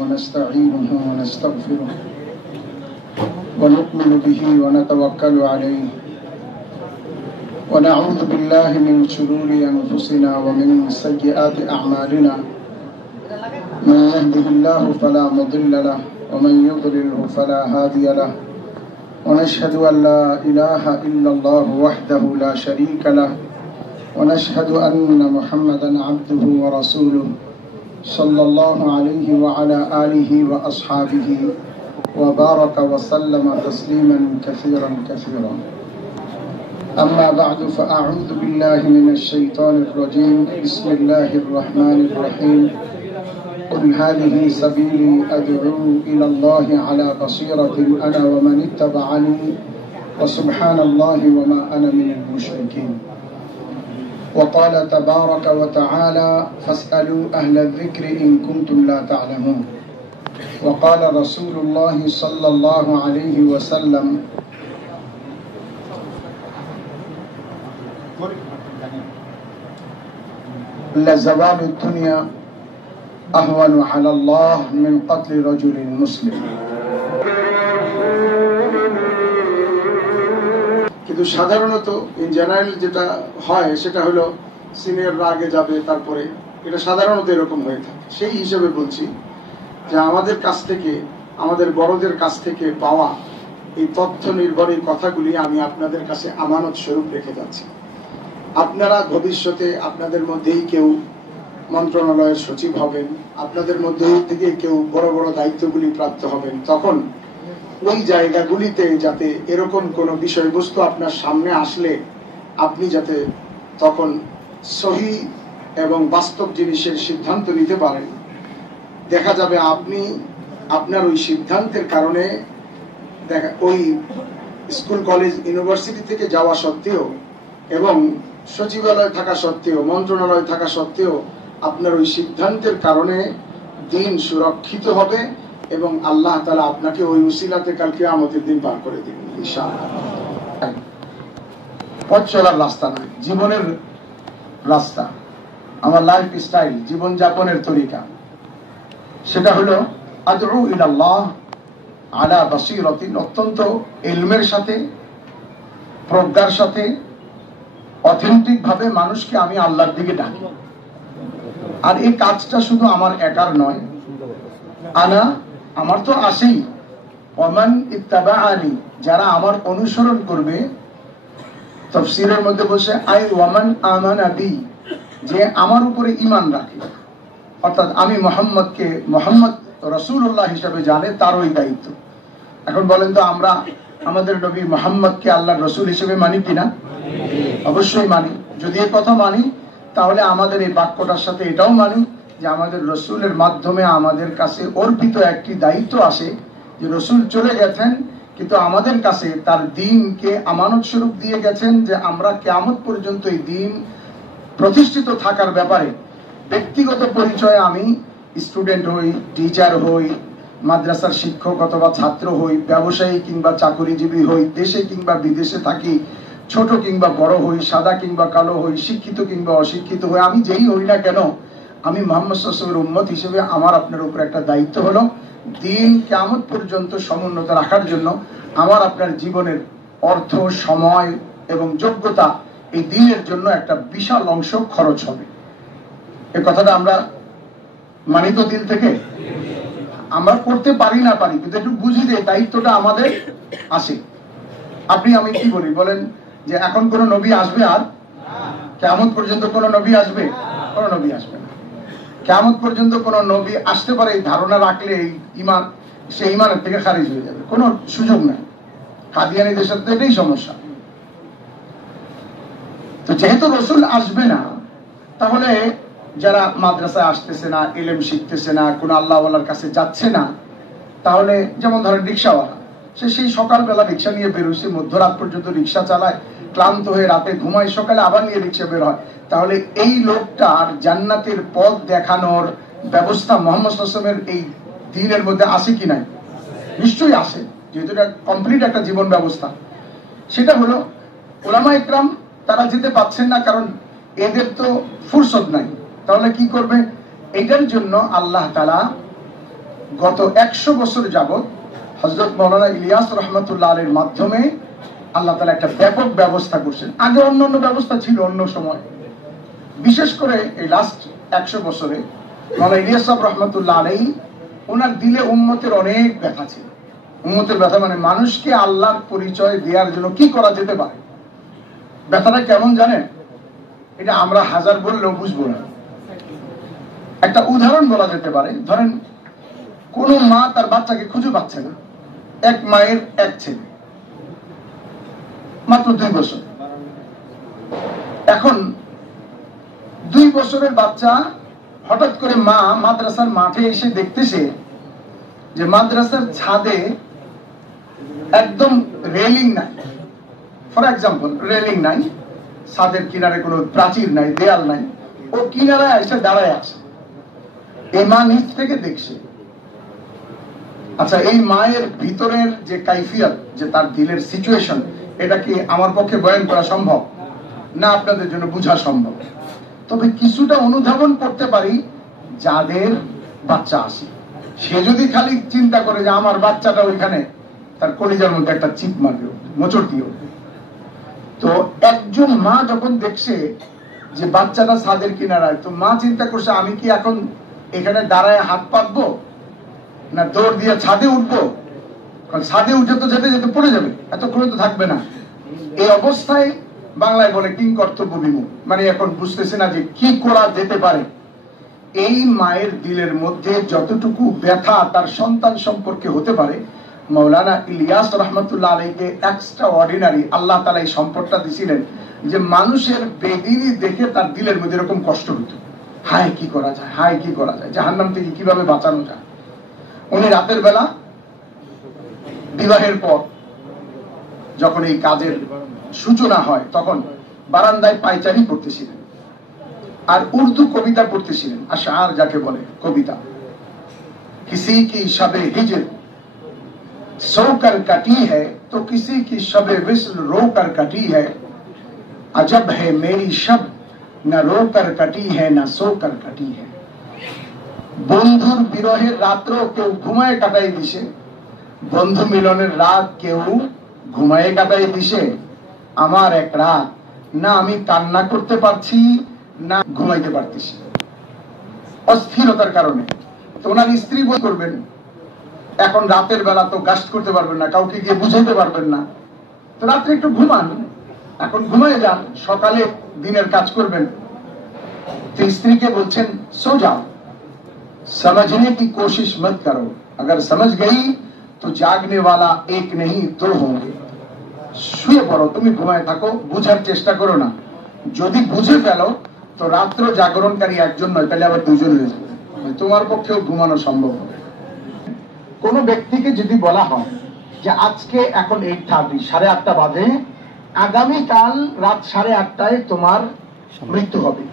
ونستعينه ونستغفره ونؤمن به ونتوكل عليه ونعوذ بالله من شرور أنفسنا ومن سيئات أعمالنا من يهده الله فلا مضل له ومن يضلله فلا هادي له ونشهد أن لا إله إلا الله وحده لا شريك له ونشهد أن محمدا عبده ورسوله صلى الله عليه وعلى آله وأصحابه وبارك وسلم تسليما كثيرا كثيرا. أما بعد فأعوذ بالله من الشيطان الرجيم. بسم الله الرحمن الرحيم. قل هذه سبيلي أدعو إلى الله على بصيرة أنا ومن اتبعني وسبحان الله وما أنا من المشركين. وقال تبارك وتعالى فاسألوا أهل الذكر إن كنتم لا تعلمون. وقال رسول الله صلى الله عليه وسلم لزوال الدنيا أهون على الله من قتل رجل مسلم. কিন্তু সাধারণত in general যেটা হয় সেটা হলো সিনিয়ররা আগে যাবে, তারপরে এটা সাধারণত এরকম হয়ে থাকে। সেই হিসেবে বলছি যে আমাদের কাছ থেকে, আমাদের বড়দের কাছ থেকে পাওয়া এই তথ্য নির্ভরী কথাগুলি আমি আপনাদের কাছে আমানত স্বরূপ রেখে যাচ্ছি। আপনারা ভবিষ্যতে আপনাদের মধ্যেই কেউ মন্ত্রণালয়ের সচিব হবেন, আপনাদের মধ্যে থেকে কেউ বড় বড় দায়িত্বগুলি প্রাপ্ত হবেন, তখন ওই জায়গাগুলিতে যাতে এরকম কোনো বিষয়বস্তু আপনার সামনে আসলে আপনি যাতে তখন সহি এবং বাস্তব জিনিসের সিদ্ধান্ত নিতে পারেন। দেখা যাবে আপনি আপনার ওই সিদ্ধান্তের কারণে ওই স্কুল কলেজ ইউনিভার্সিটি থেকে যাওয়া সত্ত্বেও এবং সচিবালয় থাকা সত্ত্বেও, মন্ত্রণালয় থাকা সত্ত্বেও আপনার ওই সিদ্ধান্তের কারণে দিন সুরক্ষিত হবে এবং আল্লাহ তাআলা আপনাকে ওই উসিলাতে কাল কিয়ামতের দিন পার করে দিবেন ইনশাআল্লাহ। পথ চলার রাস্তা নয়, জীবনের রাস্তা, আমার লাইফ স্টাইল, জীবন যাপনের তরিকা, সেটা হলো আদউ ইলাল্লাহ আলা বাসীরাতিন, অত্যন্ত ইলমের সাথে, প্রজ্ঞার সাথে, অথেন্টিক ভাবে মানুষকে আমি আল্লাহর দিকে ডাকি। আর এই কাজটা শুধু আমার একার নয়, আমার তো আছেই, ওমান ইত্তাবাআনি, যারা আমার অনুসরণ করবে। তাফসীরের মধ্যে বলছে আই ওয়ামান আমানা বি, যে আমার উপরে ঈমান রাখে, অর্থাৎ আমি মুহাম্মদকে মুহাম্মদ রাসূলুল্লাহ হিসেবে জানে, তার ওই দায়িত্ব। এখন বলেন তো আমরা আমাদের নবী মুহাম্মদকে আল্লাহর রাসূল হিসেবে মানি কিনা? অবশ্যই মানি। যদি এই কথা মানি তাহলে আমাদের এই বাক্যটার সাথে এটাও মানি যে আমাদের রসুলের মাধ্যমে আমাদের কাছে অর্পিত একটি দায়িত্ব আসে, যে রসুল চলে গেছেন কিন্তু আমাদের কাছে তার দ্বীনকে আমানত স্বরূপ দিয়ে গেছেন, যে আমরা কিয়ামত পর্যন্ত এই দ্বীন প্রতিষ্ঠিত থাকার ব্যাপারে ব্যক্তিগত পরিচয়ে আমি স্টুডেন্ট হই, টিচার হই, মাদ্রাসার শিক্ষক অথবা ছাত্র হই, ব্যবসায়ী কিংবা চাকরিজীবী হই, দেশে কিংবা বিদেশে থাকি, ছোট কিংবা বড় হই, সাদা কিংবা কালো হই, শিক্ষিত কিংবা অশিক্ষিত হই, আমি যেই হই না কেন, আমি মুহাম্মদ সাল্লাল্লাহু আলাইহি ওয়াসাল্লামের উম্মত হিসেবে আমার আপনার উপর একটা দায়িত্ব হলো দিন কিয়ামত পর্যন্ত সমুন্নত রাখার জন্য আমার আপনার জীবনের অর্থ, সময় এবং যোগ্যতা এই দিনের জন্য একটা বিশাল অংশ খরচ হবে। এই কথাটা আমরা মানি তো দিল থেকে? আমরা করতে পারি না পারি, কিন্তু একটু বুঝি যে দায়িত্বটা আমাদের আছে। আপনি আমি কি বলি বলেন যে এখন কোন নবী আসবে? আর কিয়ামত পর্যন্ত কোন নবী আসবে? কোন নবী আসবে না। কিয়ামত পর্যন্ত কোন নবী আসতে পারে এই ধারণা রাখলে এই ঈমান, সেই ঈমানের থেকে খারিজ হয়ে যাবে, কোনো সুযোগ নাই। কাদিয়ানীদের সাথে এটাই সমস্যা। তো যেহেতু রাসূল আসবে না, তাহলে যারা মাদ্রাসায় আসতেছে না, ইলম শিখতেছে না, কোন আল্লাহওয়ালার কাছে যাচ্ছে না, তাহলে যেমন ধরেন রিক্সাওয়ালা, সে সেই সকালবেলা রিক্সা নিয়ে বেরোচ্ছে, মধ্যরাত পর্যন্ত রিক্সা চালায়, ক্লান্ত হয়ে রাতে ঘুমায়, সকালে আবার নিয়ে রিক্সা বের হয়। তাহলে এই লোকটার জান্নাতের পথ দেখানোর ব্যবস্থা মুহাম্মদ সাল্লাল্লাহু আলাইহি ওয়াসাল্লামের এই দ্বীনের মধ্যে আছে কি নাই? নিশ্চয়ই আছে, যেহেতু এটা কমপ্লিট একটা জীবন ব্যবস্থা। সেটা হলো উলামা ইকরাম তারা যেতে পারছেন না, কারণ এদের তো ফুরসত নাই। তাহলে কি করবে? এটার জন্য আল্লাহ তাআলা গত 100 বছর যাবত হযরত মাওলানা ইলিয়াস রহমাতুল্লাহ আলাইহির মাধ্যমে আল্লাহ তাআলা একটা ব্যাপক ব্যবস্থা করছেন। আগে অন্যান্য ব্যবস্থা ছিল অন্য সময়, বিশেষ করে এই লাস্ট 100 বছরে মাওলানা ইলিয়াস রহমাতুল্লাহ আলাইহি ওনার দিলে উম্মতের অনেক ব্যথা ছিল। উম্মতের ব্যথা মানে মানুষকে আল্লাহর পরিচয় দেওয়ার জন্য কি করা যেতে পারে। ব্যথাটা কেমন জানেন? এটা আমরা হাজার বললেও বুঝবো না। একটা উদাহরণ বলা যেতে পারে, ধরেন কোন মা তার বাচ্চাকে খুঁজে পাচ্ছে না, এক মায়ের এক ছেলে, মাত্র 2 বছর। এখন 2 বছরের বাচ্চা হঠাৎ করে মা মাদ্রাসার মাঠে এসে দেখতেছে যে মাদ্রাসার ছাদে একদম রেলিং নাই, ফর এক্সাম্পল রেলিং নাই, ছাদের কিনারে কোনো প্রাচীর নাই, দেয়াল নাই, ও কিনারায় এসে দাঁড়ায় আছে। এই মা নিচ থেকে দেখছে। আচ্ছা, এই মায়ের ভিতরের যে কাইফিয়ত, যে তার দিলের সিচুয়েশন, এটা কি আমার পক্ষে বয়ান করা সম্ভব না? আপনাদের জন্য বোঝা সম্ভব। তবে কিছুটা অনুধাবন করতে পারি। যাদের বাচ্চা আসে, সে যদি খালি চিন্তা করে যে আমার বাচ্চাটা ওইখানে, তার কলিজার মধ্যে একটা চিপ মারবে, মোচড় দিয়ে। তো একজন মা যখন দেখছে যে বাচ্চাটা ছাদের কিনারায়, তো মা চিন্তা করছে আমি কি এখন এখানে দাঁড়ায় হাত পাতবো না দৌড় দিয়ে ছাদে উঠবো? কারণ ছাদে উঠে তো যেতে যেতে পড়ে যাবে, এতক্ষণে তো থাকবে না। এই অবস্থায় বাংলায় বলে কিং কর্তব্য বিমুখ, মানে এখন বুঝতেছে না যে কি করা যেতে পারে। এই মায়ের দিলের মধ্যে যতটুকু ব্যথা তার সন্তান সম্পর্কে হতে পারে, মাওলানা ইলিয়াস রহমাতুল্লাহ আলাইহিকে এক্সট্রা অর্ডিনারি আল্লাহ তাআলা এই সম্পদটা দিয়েছিলেন যে মানুষের বেদিনী দেখে তার দিলের মধ্যে এরকম কষ্ট হতো, হায় কি করা যায়, হায় কি করা যায়, জাহান্নাম থেকে কিভাবে বাঁচানো যায়। উনি রাতের বেলা বিবাহের পর যখন এই কাজের সূচনা হয়, তখন বারান্দায় পায়চারি করতেছিলেন আর উর্দু কবিতা পড়তেছিলেন, আশআর যাকে বলে কবিতা। কিসি কি শবে হিজর सोकर कटी है तो किसी की शबे विस्ल रोकर कटी है, अजब है मेरी शब न रोकर कटी है न सोकर कटी है। বন্ধুর বিরহের রাত্র কেউ ঘুমায় কাটাই দিছে, বন্ধু মিলনের রাত কেউ ঘুমায় কাটাই দিছে। আমার এক রাত না আমি কান্না করতে পারছি না ঘুমাইতে পারতেছি অস্থিরতার কারণে। তো ওনার স্ত্রী বই করবেন, এখন রাতের বেলা তো গাস্ট করতে পারবেন না, কাউকে গিয়ে বুঝাইতে পারবেন না, তো রাত্রে একটু ঘুমান, এখন ঘুমায় যান, সকালে দিনের কাজ করবেন। তো স্ত্রীকে বলছেন সো যাও, समझने की कोशिश मत करो, अगर समझ गई तो जागने वाला एक नहीं दो होंगे। শুয়ে পড়ো, তুমি ঘুমায় থাকো, বুঝার চেষ্টা করো না। যদি বুঝে ফেলো তো রাত্র জাগরণকারী একজন নয়, তাহলে আবার দুজন হয়ে যাবে, তোমার পক্ষেও ঘুমানো সম্ভব হবে। কোন ব্যক্তিকে যদি বলা হয় যে আজকে এখন 8:30 8:30 বাজে, আগামীকাল রাত 8:30টায় তোমার মৃত্যু হবে,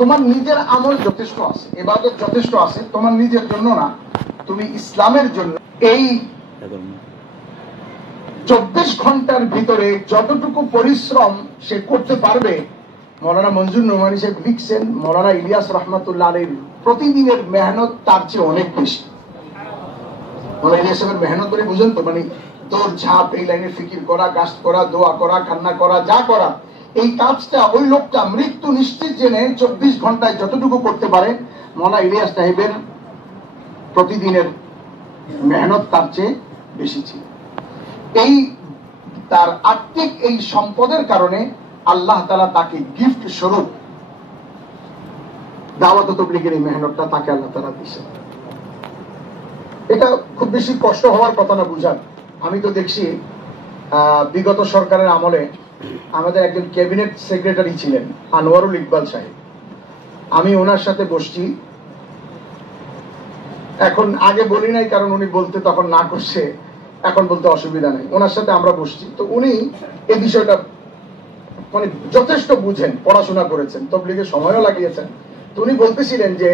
তোমার নিজের আমল যথেষ্ট আছে, ইবাদত যথেষ্ট আছে, তোমার নিজের জন্য না, তুমি ইসলামের জন্য এই 24 ঘন্টার ভিতরে যতটুকু পরিশ্রম সে করতে পারবে। মৌলানা মঞ্জুর নোমানী সাহেব লিখছেন, মৌলানা ইলিয়াস রহমাতুল্লাহ আলাইহির প্রতিদিনের মেহনত তার চেয়ে অনেক বেশি। মৌলানা ইলিয়াস সাহেবের মেহনত করে বুঝেন তো, মানে দৌড় ঝাঁপ, এই লাইনে ফিকির করা, গাস্ট করা, দোয়া করা, কান্না করা, যা করা, এই কাজটা ওই লোকটা মৃত্যু নিশ্চিত জেনে 24 ঘন্টায় যতটুকু করতে পারে, মৌলানা ইলিয়াস সাহেবের প্রতিদিনের মেহনত তার চেয়ে বেশি ছিল। এই তার আত্মিক এই সম্পদের কারণে আল্লাহ তাআলা তাকে গিফট স্বরূপ দাওয়াত ও তাবলীগের এই মেহনতটা তাকে আল্লাহ তাআলা দিয়েছেন। এটা খুব বেশি কষ্ট হওয়ার কথা না বুঝান। আমি তো দেখছি বিগত সরকারের আমলে আমাদের একজন ক্যাবিনেট সেক্রেটারি ছিলেন আনোয়ারুল ইকবাল সাহেব, আমি ওনার সাথে বসছি, এখন আগে বলি নাই কারণ উনি বলতে তখন না করছে, এখন বলতে অসুবিধা নেই। ওনার সাথে আমরা বসছি, তো উনি এই বিষয়টা মানে যথেষ্ট বুঝেন, পড়াশোনা করেছেন, তাবলীগের সময়ও লাগিয়েছেন। তো উনি বলতেছিলেন যে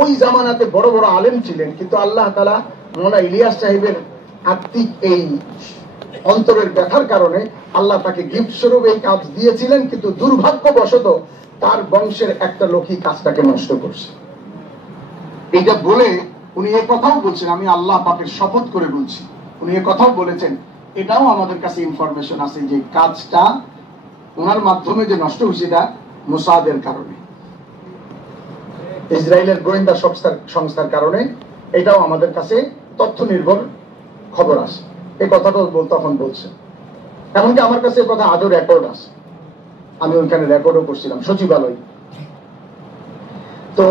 ওই জামানাতে বড় বড় আলেম ছিলেন, কিন্তু আল্লাহ তাআলা মৌলানা ইলিয়াস সাহেবের আত্মিক এই অন্তরের ব্যথার কারণে আল্লাহ তাকে গিফট স্বরূপ এই কাজ দিয়েছিলেন, কিন্তু দুর্ভাগ্যবশত তার বংশের একটা লোকই কাজটাকে নষ্ট করছে। এইটা বলে উনি এ কথাও বলছেন, আমি আল্লাহ পাকের শপথ করে বলছি, উনি এ কথাও বলেছেন, এটাও আমাদের কাছে ইনফরমেশন আছে যে কাজটা ওনার মাধ্যমে যে নষ্ট হয়েছে এটা মোসাদের কারণে, ইসরায়েলের গোয়েন্দা সংস্থার কারণে, এটাও আমাদের কাছে তথ্য নির্ভর খবর আছে। এই কথাটা তখন বলছে। এমনকি আমার কাছে এই কথা আজও রেকর্ড আছে, আমি ওইখানে রেকর্ডও করছিলাম সচিবালয়। তো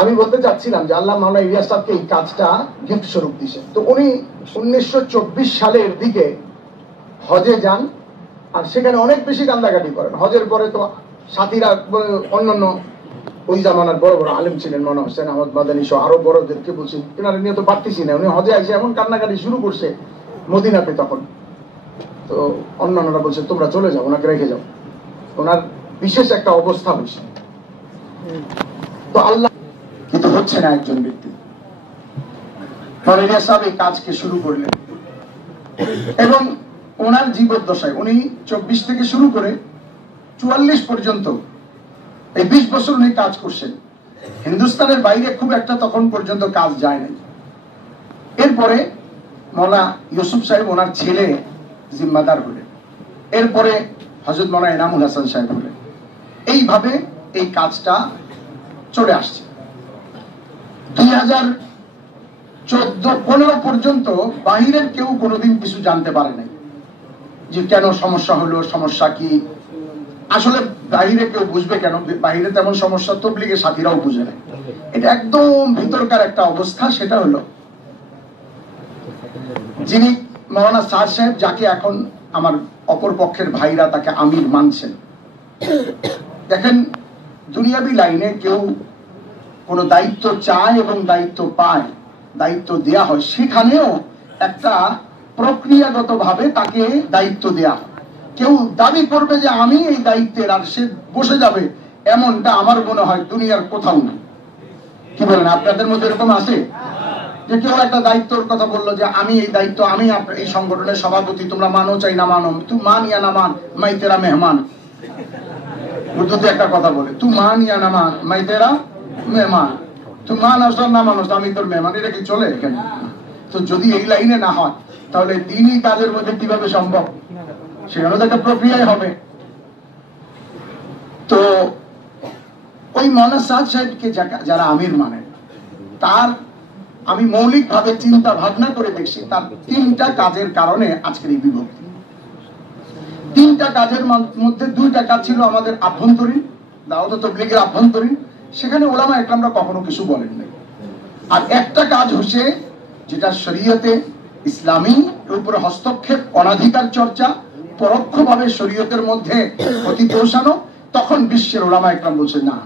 আমি বলতে চাচ্ছিলাম যে আল্লাহ মাওলানা ইলিয়াস সাহেবকে এই কাজটা গিফট স্বরূপ দিয়েছেন। তো উনি 1924 সালের দিকে হজে যান, আর সেখানে অনেক বেশি কান্দাকাটি করেন। হজের পরে তো সাথীরা অন্যান্য ওই জামানার বড় বড় আলেম ছিলেন, মনে হোসেন আহমদ মাদানী সহ আরো বড়দেরকে বলছি, এনারা নিয়ে তো পারতেছি না। উনি হজে এসে এমন কান্নাকাটি শুরু করছে মদিনাতে তখন। তো অন্যান্যরা বলছে তোমরা চলে যাও, ওনাকে রেখে যাও, ওনার বিশেষ একটা অবস্থা হয়েছে। তো আল্লাহ কিন্তু হচ্ছে না একজন ব্যক্তি। ইলিয়াস সাহেব এই কাজকে শুরু করলেন এবং ওনার জীবদ্দশায় উনি 24 থেকে শুরু করে 44 পর্যন্ত এই 20 বছর উনি কাজ করছেন। হিন্দুস্তানের বাইরে খুব একটা তখন পর্যন্ত কাজ যায় নাই। এরপরে মৌলানা ইউসুফ সাহেব ওনার ছেলে জিম্মাদার হলেন, এরপরে হযরত মৌলানা এনামুল হাসান সাহেব হলেন। এইভাবে এই কাজটা চলে আসছে। 2014-15 পর্যন্ত বাহিরের কেউ কোনোদিন কিছু জানতে পারে নাই যে কেন সমস্যা হলো, সমস্যা কি। আসলে বাইরে কেউ বুঝবে কেন, বাইরে তেমন সমস্যা তবলিগের সাথীরাও বুঝে না। এটা একদম ভিতরকার একটা অবস্থা। সেটা হলো যিনি মাওলানা সাদ সাহেব, যাকে এখন আমার অপর পক্ষের ভাইরা তাকে আমির মানছেন। দেখেন, দুনিয়াবি লাইনে কেউ কোনো দায়িত্ব চায় এবং দায়িত্ব পায়, দায়িত্ব দেয়া হয়, সেখানেও একটা প্রক্রিয়াগত ভাবে তাকে দায়িত্ব দেয়া হয়। কেউ দাবি করবে যে আমি এই দায়িত্বের আর সে বসে যাবে, এমনটা আমার মনে হয় দুনিয়ার কোথাও না। কি বলেন, আপনাদের মধ্যে এরকম আছে যে কেউ একটা দায়িত্বর কথা বললো যে আমি এই দায়িত্ব, আমি এই সংগঠনের সভাপতি, তোমরা মানো চাই না মানো, তুই মান ইয়া না মান, মাই তেরা মেহমান। উর্দুতে একটা কথা বলে, তুই মান ইয়া না মান, মাই তেরা মেহমান। তুই মান আসল না মানুষ, আমি তোর মেহমান। এটা কি চলে এখানে? তো যদি এই লাইনে না হয় তাহলে দিনই কাজের মধ্যে কিভাবে সম্ভব? সেখানে তো একটা প্রক্রিয়াই হবে। তো ওই মাওলানা সাদ সাহেবকে যারা আমির মানে, তার আমি মৌলিক ভাবে চিন্তা ভাবনা করে দেখছি তার 3টা কাজের কারণে আজকের এই বিভক্তি। 3টা কাজের মধ্যে 2টা কাজ ছিল আমাদের আভ্যন্তরীণ, দাওয়াত ও তাবলীগের আভ্যন্তরীণ, সেখানে ওলামা একরামরা কখনো কিছু বলেন নাই। আর একটা কাজ হচ্ছে যেটা শরীয়তে ইসলামী উপরে হস্তক্ষেপ, অনাধিকার চর্চা, পরোক্ষভাবে শরীয়তের মধ্যে ক্ষতি পৌঁছানো। তখন বিশ্বের ওলামা একরাম বলছে না,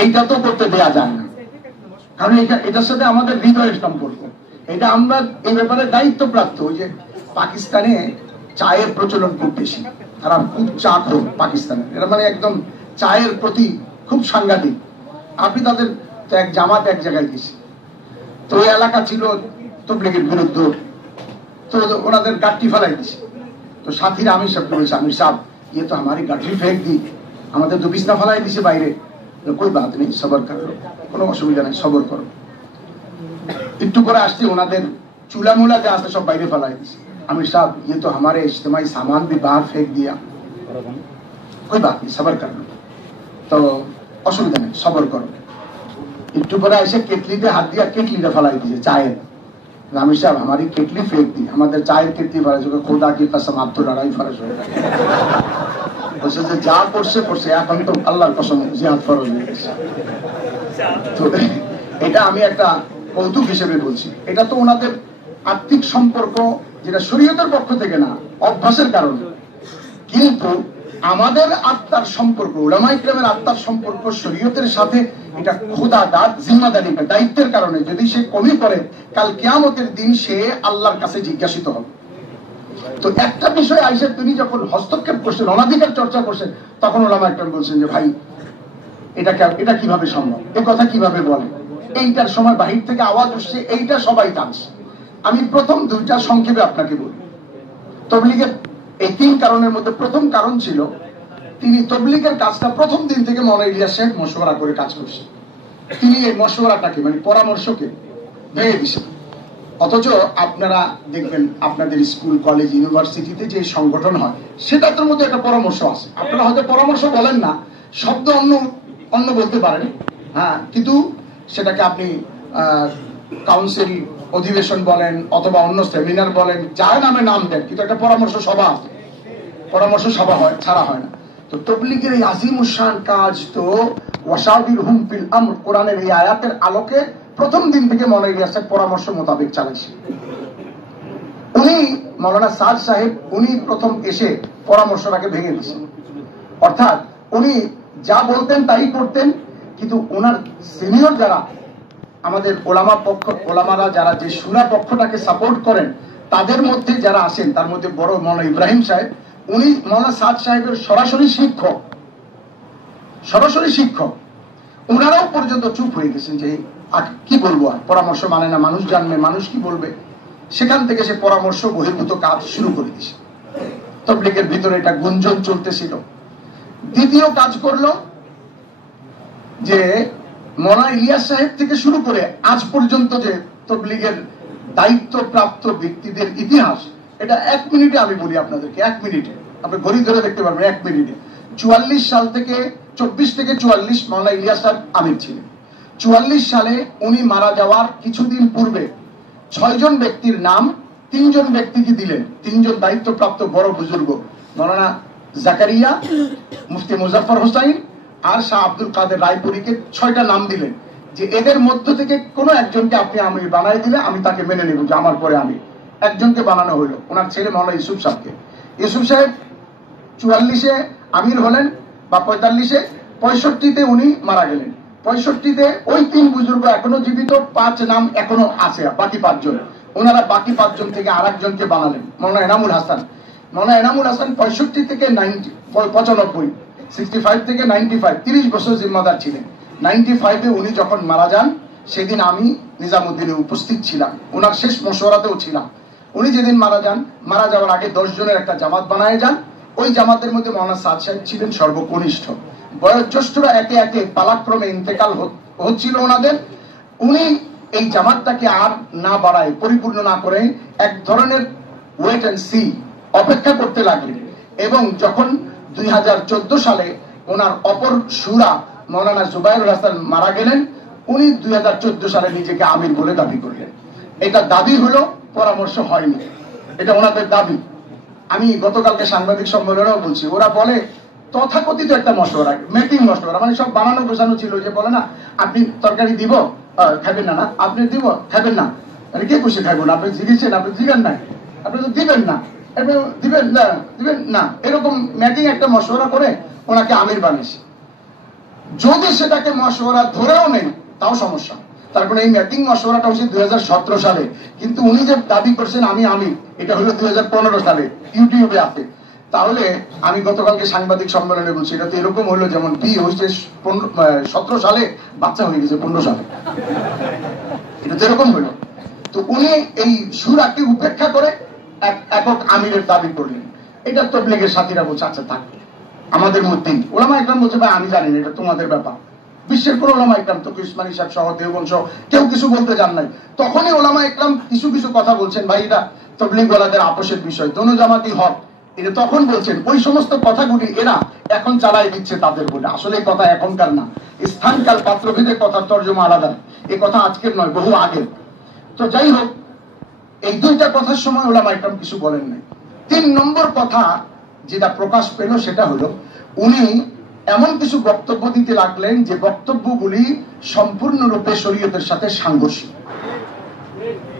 এইটা তো করতে দেয়া যায় না, কারণ এটার সাথে আমাদের হৃদয়ের সম্পর্ক, এটা আমরা এই ব্যাপারে দায়িত্বপ্রাপ্ত। ওই যে পাকিস্তানে চায়ের প্রচলন খুব বেশি, তারা খুব চা খোর পাকিস্তানে, এটা মানে একদম চায়ের প্রতি খুব সাংঘাতিক। আপনি তাদের এক জামাত এক জায়গায় গেছে, তো ওই এলাকা ছিল তাবলীগের বিরুদ্ধে, তো ওনাদের গাঠি ফেলাই দিছে। তো সাথীরা আমির সাহেবকে বলছে, আমির সাহেব ইয়ে তো আমারই গাঠি ফেক দি, আমাদের তো বিছনা ফেলাই দিছে বাইরে। কই বাত নেই, সবর করো, কোনো অসুবিধা নেই, সবর করো। একটু করে আসছে, ওনাদের চুলা মুলা যা আছে সব বাইরে ফেলাই দিছে। আমির সাহেব ये तो हमारे इज्तिमाई सामान भी बाहर फेंक दिया, कोई बात नहीं, सबर कर लो। তো অসুবিধা নেই, সবর করো। একটু পরে এসে কেটলিতে হাত দিয়া কেটলিটা ফেলাই দিয়েছে চায়ের। আমির সাহেব हमारी केटली फेंक दी, আমাদের চায়ের কেটলি ফেলাই, খোদা কি কসম আপ তো লড়াই ফরজ হয়ে গেছে। বলছে যে যা করছে করছে, এখন তো আল্লাহর কসম জিহাদ ফরজ হয়ে গেছে। তো এটা আমি একটা কৌতুক হিসেবে বলছি। এটা তো ওনাদের আত্মিক সম্পর্ক, যেটা শরীয়তের পক্ষ থেকে না, অভ্যাসের কারণে। কিন্তু আমাদের আত্মার সম্পর্ক, উলামা ইকরামের আত্মার সম্পর্ক শরীয়তের সাথে, এটা খোদা দাদ জিম্মাদারি, দায়িত্বের কারণে। যদি সে কমি করে, কাল কিয়ামতের দিন সে আল্লাহর কাছে জিজ্ঞাসিত হবে। তো একটা বিষয় আইসা তিনি যখন হস্তক্ষেপ করছেন, অনাধিকার চর্চা করছেন, তখন ওলামা ইকরাম বলছেন যে ভাই এটা কিভাবে সম্ভব, এ কথা কিভাবে বলে। এইটার সময় বাহির থেকে আওয়াজ উঠছে, এইটা সবাই টানছে। আমি প্রথম 2টা সংক্ষেপে আপনাকে বলি। তাবলীগের এই 3 কারণের মধ্যে প্রথম কারণ ছিল, তিনি তাবলীগের কাজটা প্রথম দিন থেকে মাওলানা ইলিয়াস সাহেব মশওয়ারা করে কাজ করছেন। তিনি এই মশওয়ারাটাকে মানে পরামর্শকে ভেঙে দিয়েছেন। অথচ আপনারা দেখবেন আপনাদের স্কুল কলেজ ইউনিভার্সিটিতে যে সংগঠন হয় সেটার মধ্যে একটা পরামর্শ আছে। আপনারা হয়তো পরামর্শ বলেন না, শব্দ অন্য অন্য বলতে পারেন, হ্যাঁ, কিন্তু সেটাকে আপনি কাউন্সিল অধিবেশন বলেন অথবা অন্য সেমিনার বলেন, যার নামে নাম দেন, কিন্তু একটা পরামর্শ সভা আছে। পরামর্শ সভা হয়, ছাড়া হয় না। তো তবলিগের এই আজিমুশান কাজ তো ওয়াশাবিরহুম ফিল আমর, কোরআনের এই আয়াতের আলোকে প্রথম দিন থেকে মৌলানা ইলিয়াসের পরামর্শ মোতাবেক চালাইছে। উনি মৌলানা সাদ সাহেব উনি প্রথম এসে পরামর্শটাকে ভেঙে দিয়েছেন। অর্থাৎ উনি যা বলতেন তাই করতেন, কিন্তু ওনার সিনিয়র যারা আমাদের ওলামারা যারা যে সুরা পক্ষটাকে সাপোর্ট করেন তাদের মধ্যে যারা আসেন, তার মধ্যে বড় মৌলানা ইব্রাহিম সাহেব, উনি মৌলানা সাদ সাহেবের সরাসরি শিক্ষক। ওনারাও পর্যন্ত চুপ হয়ে গেছেন যে কি বলবো, আর পরামর্শ মানে না, মানুষ জানবে, মানুষ কি বলবে। সেখান থেকে সে পরামর্শ বহির্ভূত কাজ শুরু করে দিয়েছে। তবলিগের ভিতরে এটা গুঞ্জন চলতেছিল। দ্বিতীয় কাজ করলো যে মৌলানা ইলিয়াস সাহেব থেকে শুরু করে আজ পর্যন্ত যে তবলিগের দায়িত্বপ্রাপ্ত ব্যক্তিদের ইতিহাস, এটা 1 মিনিটে আমি বলি আপনাদেরকে, 1 মিনিটে আপনি ঘড়ি ধরে দেখতে পারবেন। 1 মিনিটে 44 সাল থেকে 24 থেকে 44 মৌলানা ইলিয়াস সাহেব আমির ছিলেন। 44 সালে উনি মারা যাওয়ার কিছুদিন পূর্বে 6 জন ব্যক্তির নাম 3 জন ব্যক্তিকে দিলেন, 3 জন দায়িত্বপ্রাপ্ত বড় বুজুর্গ, মৌলানা জাকারিয়া, মুফতি মুজাফফর হোসাইন আর শাহ আব্দুল কাদের রায়পুরীকে 6টা নাম দিলেন যে এদের মধ্য থেকে কোন একজনকে আপনি আমির বানাই দিলে আমি তাকে মেনে নেব, যে আমার পরে আমি। একজনকে বানানো হলো, ওনার ছেলে মৌলানা ইউসুফ সাহেবকে। ইউসুফ সাহেব 44-এ আমির হলেন বা 45-এ, 65-তে উনি মারা গেলেন। 65-তে ওই 3 বুজুর্গ এখনো জীবিত, 5 নাম এখনো আছে, বাকি 5 জন। ওনারা বাকি 5 জন থেকে আরেকজনকে বানালেন, মৌলানা এনামুল হাসান। মৌলানা এনামুল হাসান 65 থেকে 95, 65 থেকে 95, 30 বছর জিম্মাদার ছিলেন। 95-এ উনি যখন মারা যান, সেদিন আমি নিজামুদ্দিনে উপস্থিত ছিলাম, ওনার শেষ মশওয়ারাতেও ছিলাম। উনি যেদিন মারা যান, মারা যাওয়ার আগে 10 জনের একটা জামাত বানায় যান। ওই জামাতের মধ্যে মৌলানা সাদ সাহেব ছিলেন সর্বকনিষ্ঠ। বয়োজ্যেষ্ঠরা একে একে পালাক্রমে ইন্তেকাল হচ্ছিল ওনাদের। উনি এই জামাতটাকে আর না বাড়ায়, পরিপূর্ণ না করে এক ধরনের ওয়েট অ্যান্ড সি, অপেক্ষা করতে লাগলেন। এবং যখন 2014 সালে ওনার অপর সুরা মৌলানা জুবাইরুল হাসান মারা গেলেন, উনি 2014 সালে নিজেকে আমির বলে দাবি করলেন। এটা দাবি হলো, পরামর্শ হয়নি, এটা ওনাদের দাবি। আমি গতকালকে সাংবাদিক সম্মেলনেও বলছি, ওরা বলে তথাকথিত একটা মশওয়ারা, মেকিং মশওয়ারা, মানে সব বানানো গোছানো ছিল, যে বলে না আপনি তরকারি দিব, খাবেন না, না আপনি দিব, খাবেন না, মানে কে খুশি খাইব না, আপনি জিগেছেন, আপনি জিগান না, আপনি তো দিবেন না, দিবেন না, এরকম মেকিং একটা মশওয়ারা করে ওনাকে আমির বানিয়েছে। যদি সেটাকে মশওয়ারা ধরেও নেই তাও সমস্যা। তার কারণে এই মেকিং মশওয়ারাটা হচ্ছে 2017 সালে, কিন্তু উনি যে দাবি করছেন আমি আমির, এটা হলো 2015 সালে, ইউটিউবে আছে। তাহলে আমি গতকালকে সাংবাদিক সম্মেলনে বলছি, এটা তো এরকম হলো যেমন বিয়ে হয়েছে 17 সালে, বাচ্চা হয়ে গেছে 15 সালে, এটা তো এরকম হলো। তো উনি এই সুরাকে উপেক্ষা করে একক আমিরের দাবি করলেন। এটা তবলিগের সাথীরা বলছে আচ্ছা থাক, আমাদের মধ্যেই। ওলামা ইকরাম বলছে ভাই আমি জানি না, এটা তোমাদের ব্যাপার। বিশ্বের কোন ওলামা ইকরাম, তো উসমানী সাহেব সহ, দেওবন্দ সহ কেউ কিছু বলতে যান নাই। তখনই ওলামা ইকরাম কিছু কিছু কথা বলছেন, ভাই এটা তবলিগ ওয়ালাদের আপোষের বিষয়, দোনো জামাতি হক, এটা তখন বলছেন। ওই সমস্ত কথাগুলি এরা এখন চালাই দিচ্ছে তাদের বলে। আসলে এই কথা এখনকার না, স্থানকাল পাত্রভেদে কথার তর্জমা আলাদা। এই কথা আজকের নয়, বহু আগের। তো যাই হোক, এই 2টা কথার সময় ওলামা ইকরাম কিছু বলেন নাই। 3 নম্বর কথা যেটা প্রকাশ পেল সেটা হলো, উনি এমন কিছু বক্তব্য দিতে লাগলেন যে বক্তব্যগুলি সম্পূর্ণরূপে শরীয়তের সাথে সাংঘর্ষিক,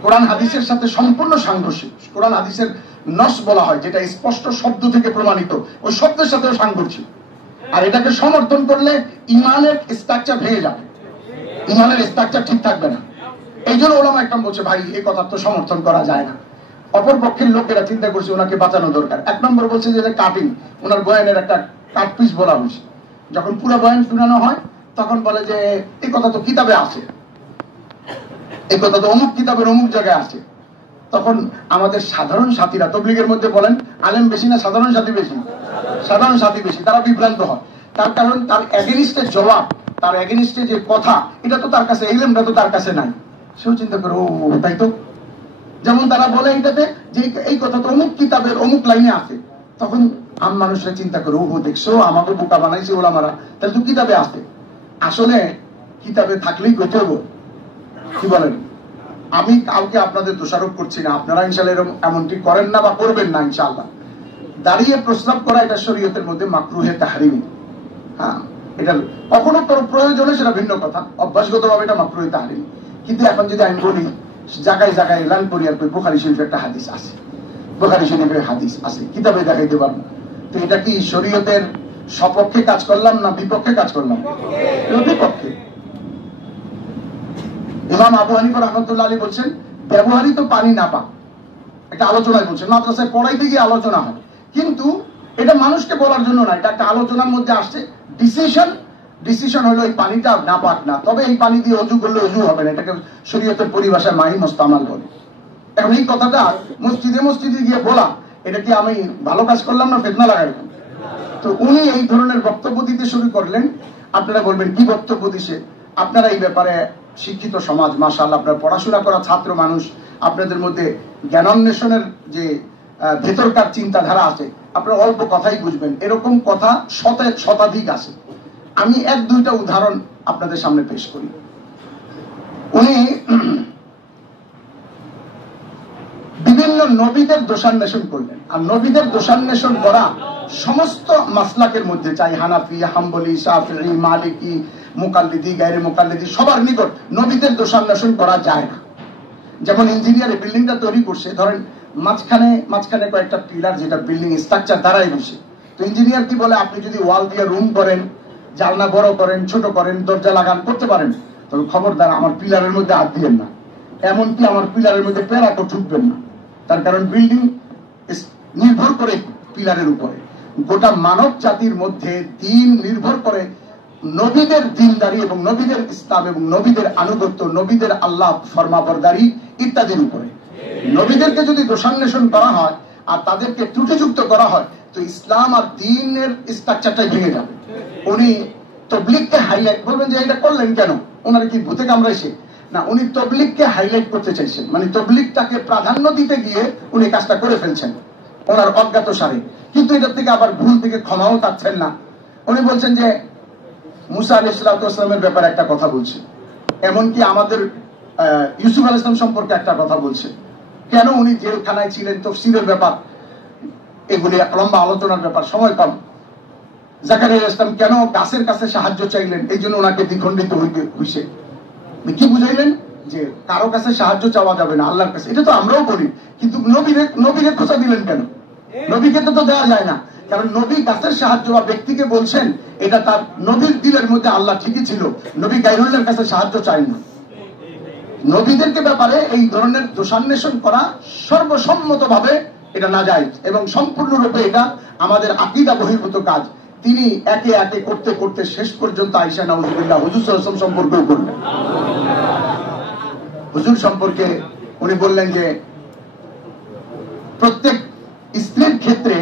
কোরআন হাদিসের সাথে সম্পূর্ণ সাংঘর্ষিক। কোরআন হাদিসের নস বলা হয়, যেটা স্পষ্ট শব্দ থেকে প্রমাণিত, ওই শব্দের সাথেও সাংঘর্ষিক। আর এটাকে সমর্থন করলে ইমানের স্ট্রাকচার ভেঙে যাবে, ইমানের স্ট্রাকচার ঠিক থাকবে না। এই জন্য ওলামা ইকরাম বলছে ভাই এই কথা তো সমর্থন করা যায় না। অপর পক্ষের লোকেরা চিন্তা করছে ওনাকে বাঁচানো দরকার। 1 নম্বর বলছে যে কাটিং, ওনার বয়ানের একটা কাট পিস বলা হয়েছে। যখন পুরো বয়ান শুনানো হয় তখন বলে যে এই কথা তো কিতাবে আছে, এই কথা তো অমুক কিতাবের অমুক জায়গায় আছে। তখন আমাদের সাধারণ সাথীরা, তবলিগের মধ্যে বলেন আলেম বেশি না সাধারণ সাথী বেশি? সাধারণ সাথী বেশি, তারা বিভ্রান্ত হয়। তার কারণ তার এগেনিস্টের জবাব তার এগেনিস্টে যে কথা, এটা তো তার কাছে, ইলমটা তো তার কাছে নাই। সেও চিন্তা করে, ও তাই তো। যেমন তারা বলে এটাতে যে এই কথা তো অমুক কিতাবের অমুক লাইনে আছে, তখন আম মানুষরা চিন্তা করে, ও দেখছো আমাকে বোকা বানাইছে ওলামারা, তাহলে তো কিতাবে আছে। আসলে কিতাবে থাকলেই করতে হবো, কি বলেন? আমি কাউকে আপনাদের দোষারোপ করছি না, আপনারা ইনশাআল্লাহ এরকম এমনটি করেন না বা করবেন না ইনশাআল্লাহ। দাঁড়িয়ে প্রস্তাব করা এটা শরীয়তের মধ্যে মাকরুহে তাহরিমি। হ্যাঁ, এটা কখনো প্রয়োজনে সেটা ভিন্ন কথা, অভ্যাসগতভাবে এটা মাকরুহে তাহরিমি। কিন্তু এখন যদি আমি বলি জায়গায় জায়গায় এলান করি আর বুখারী শরীফে একটা হাদিস আছে, বুখারী শরীফে হাদিস আছে, কিতাবে দেখাইতে পারবো, তো এটা কি শরীয়তের সপক্ষে কাজ করলাম না বিপক্ষে কাজ করলাম? বিপক্ষে। ইমাম আবু হানিফা রাহমাতুল্লাহ আলাইহি বলছেন ব্যবহারিত পানি না পাক, একটা আলোচনায় বলছেন, মাদ্রাসায় পড়াইতে গিয়ে আলোচনা হয়, কিন্তু এটা মানুষকে বলার জন্য না, এটা একটা আলোচনার মধ্যে আসছে। ডিসিশন হলো এই পানিটা না পাক না, তবে এই পানি দিয়ে অজু করলে অজু হবে না, এটাকে শরীয়তের পরিভাষায় মাই মুস্তামাল বলে। এখন এই কথাটা মসজিদে গিয়ে বলা, এটা কি আমি ভালো কাজ করলাম না ফিতনা লাগাইলাম? তো উনি এই ধরনের বক্তব্য দিতে শুরু করলেন। আপনারা বলবেন কি বক্তব্য দিছে? আপনারা এই ব্যাপারে শিক্ষিত সমাজ, মাশাআল্লাহ, আপনারা পড়াশোনা করা ছাত্র মানুষ, আপনাদের মধ্যে জ্ঞানান্বেষণের যে ভেতরকার চিন্তাধারা আছে, আপনারা অল্প কথাই বুঝবেন। এরকম কথা শতাধিক আছে। আমি এক দুইটা উদাহরণ আপনাদের সামনে পেশ করি। উনি বিভিন্ন নবীদের দোষান্বেষণ করলেন, আর নবীদের দোষান্বেষণ করা সমস্ত মাসলাকের মধ্যে, চাই হানাফি, হাম্বলি, শাফিঈ, মালিকি, মুকাল্লিদি, গায়রে মুকাল্লিদি, সবার নিকট নবীদের দোষান্বেষণ করা যায় না। যেমন ইঞ্জিনিয়ার বিল্ডিংটা তৈরি করছে, ধরেন মাঝখানে কয়েকটা পিলার, যেটা বিল্ডিং স্ট্রাকচার দ্বারাই বসে। তো ইঞ্জিনিয়ার কি বলে, আপনি যদি ওয়াল দিয়ে রুম করেন, জানলা বড় করেন, ছোট করেন, দরজা লাগান, করতে পারেন, তবে খবরদার আমার পিলারের মধ্যে হাত দিয়েন না, এমনকি আমার পিলারের মধ্যে পেরাকও ঠুকবেন না। তার কারণ বিল্ডিং নির্ভর করে পিলারের উপরে। গোটা মানব জাতির মধ্যে দিন নির্ভর করে নবীদের দিনদারি এবং নবীদের ইসলাম এবং নবীদের আনুগত্য, নবীদের আল্লাহ ফরমাবরদারি ইত্যাদির উপরে। নবীদেরকে যদি দোষান্বেষণ করা হয় আর তাদেরকে ত্রুটিযুক্ত করা হয়, তো ইসলাম আর দ্বীনের স্ট্রাকচারটাই ভেঙে যাবে। উনি তাবলীগকে হাইলাইট, বলবেন যে এটা করলেন কেন, ওনার কি ভূতে কামড়াইছে? না, উনি তাবলীগকে হাইলাইট করতে চাইছেন, মানে তাবলীগটাকে প্রাধান্য দিতে গিয়ে উনি কাজটা করে ফেলছেন ওনার অজ্ঞাত সারে। কিন্তু এটার থেকে আবার ভুল থেকে ক্ষমাও চাচ্ছেন না। উনি বলছেন যে মুসা আলাইহিস সালামের ব্যাপারে একটা কথা বলছে, এমনকি আমাদের ইউসুফ আলাইহিস সালাম সম্পর্কে একটা কথা বলছে। কেন উনি জেলখানায় ছিলেন, তাফসীরের ব্যাপার, এগুলি লম্বা আলোচনার ব্যাপার, সময় কম। জাকারিয়া আলাইহিস সালাম কেন গাছের কাছে সাহায্য চাইলেন, এই জন্য ওনাকে দ্বিখণ্ডিত হইছে। কি বুঝাইলেন? যে কারো কাছে সাহায্য চাওয়া যাবে না, আল্লাহর কাছে। এটা তো আমরাও বলি, কিন্তু নবীরে খোঁচা দিলেন কেন? নবীকে তো দেওয়া যায় না, কারণ নবী গাছের সাহায্য বা ব্যক্তিকে বলছেন, এটা তার নবীর দিলের মধ্যে আল্লাহ ঠিকই ছিল, নবী গায়রুল্লাহর কাছে সাহায্য চাই না। নবীদেরকে ব্যাপারে এই ধরনের দোষান্বেষণ করা সর্বসম্মতভাবে এটা নাজায়েজ এবং সম্পূর্ণরূপে এটা আমাদের আকীদা বহির্ভূত কাজ। তিনি একে একে করতে করতে শেষ পর্যন্ত আয়েশা নাউজুবিল্লাহ হুজুর সাল্লাল্লাহু আলাইহি ওয়াসাল্লাম সম্পর্কেও করলেন। হুজুর সম্পর্কে উনি বললেন যে প্রত্যেক স্ত্রীর ক্ষেত্রে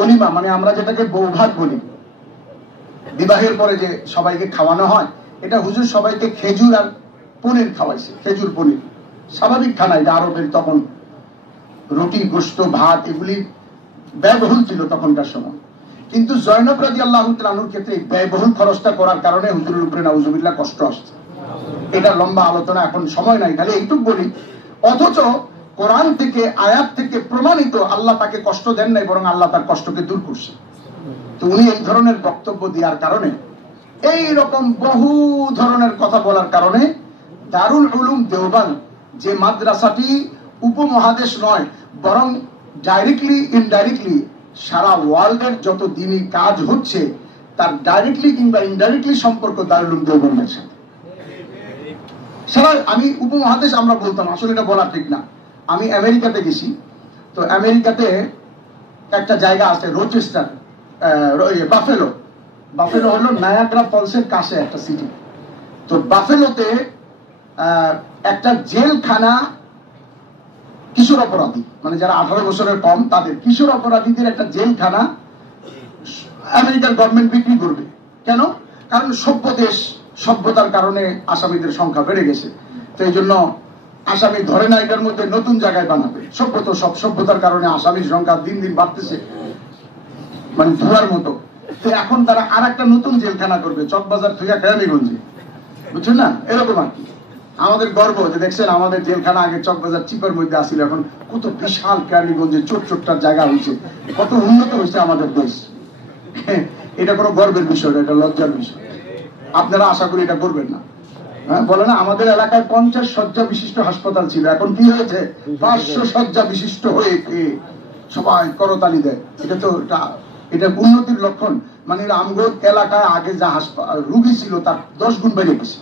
অলিমা, মানে আমরা যেটাকে বৌভাত বলি, বিবাহের পরে যে সবাইকে খাওয়ানো হয়, এটা হুজুর সবাইকে খেজুর আর পনির খাওয়াইছে, খেজুর পনির। স্বাভাবিক খানা, এটা আরবের তখন রুটি, গোশত, ভাত এগুলি ব্যয়বহুল ছিল তখনকার সময়। কিন্তু জয়নব রাদিয়াল্লাহু তাআলার ক্ষেত্রে ব্যয়বহুল খরচটা করার কারণে হুজুরের উপরে নাউজুবিল্লাহ কষ্ট আসছে। এটা লম্বা আলোচনা, এখন সময় নাই, খালি এইটুক বলি। অথচ কোরআন থেকে, আয়াত থেকে প্রমাণিত আল্লাহ তাকে কষ্ট দেন নাই, বরং আল্লাহ তার কষ্টকে দূর করছে। তো উনি এই ধরনের বক্তব্য দেওয়ার কারণে, এই রকম বহু ধরনের কথা বলার কারণে দারুল উলুম দেওবান, যে মাদ্রাসাটি উপমহাদেশ নয় বরং ডাইরেক্টলি ইনডাইরেক্টলি সারা ওয়ার্ল্ডের যত দিনই কাজ হচ্ছে তার ডাইরেক্টলি কিংবা ইনডাইরেক্টলি সম্পর্ক দারুল উলুম দেওবানের সাথে। সারা আমি উপমহাদেশ আমরা বলতাম, আসলে এটা বলা ঠিক না। আমি আমেরিকাতে গেছি, তো আমেরিকাতে একটা জায়গা আছে রোচেস্টার, বাফেলো হলো নায়াগ্রা ফলসের কাছে একটা সিটি। তো বাফেলোতে একটা জেলখানা কিশোর অপরাধী, মানে যারা 18 বছরের কম তাদের কিশোর অপরাধীদের একটা জেলখানা আমেরিকার গভর্নমেন্ট বিক্রি করবে। কেন? কারণ সভ্য দেশ, সভ্যতার কারণে আসামিদের সংখ্যা বেড়ে গেছে। তো এই জন্য আসামি ধরে না, এটার মধ্যে নতুন জায়গায় বানাবে। সভ্যতার কারণে আসামির সংখ্যা দিন দিন বাড়তেছে, মানে ধোয়ার মতো। তো এখন তারা আর একটা নতুন জেলখানা করবে, চকবাজার থেকে কেরানীগঞ্জে, বুঝছেন না? এরকম আর কি। আমাদের গর্ব যে দেখছেন আমাদের জেলখানা আগে চকবাজার চিপার মধ্যে আসছিল, এখন কত বিশাল কেরানীগঞ্জে চোটটার জায়গা হয়েছে, কত উন্নত হয়েছে আমাদের দেশ। এটা কোনো গর্বের বিষয় না, এটা লজ্জার বিষয়। আপনারা আশা করি এটা করবেন না। হ্যাঁ, বলে না আমাদের এলাকায় 50 শয্যা বিশিষ্ট হাসপাতাল ছিল, এখন কি হয়েছে 500 শয্যা বিশিষ্ট হয়ে সবাই করতালি দেয়। এটা তো এটা উন্নতির লক্ষণ। মানে আমগো এলাকায় আগে যা রুগী ছিল তার 10 গুণ বেড়ে গেছে।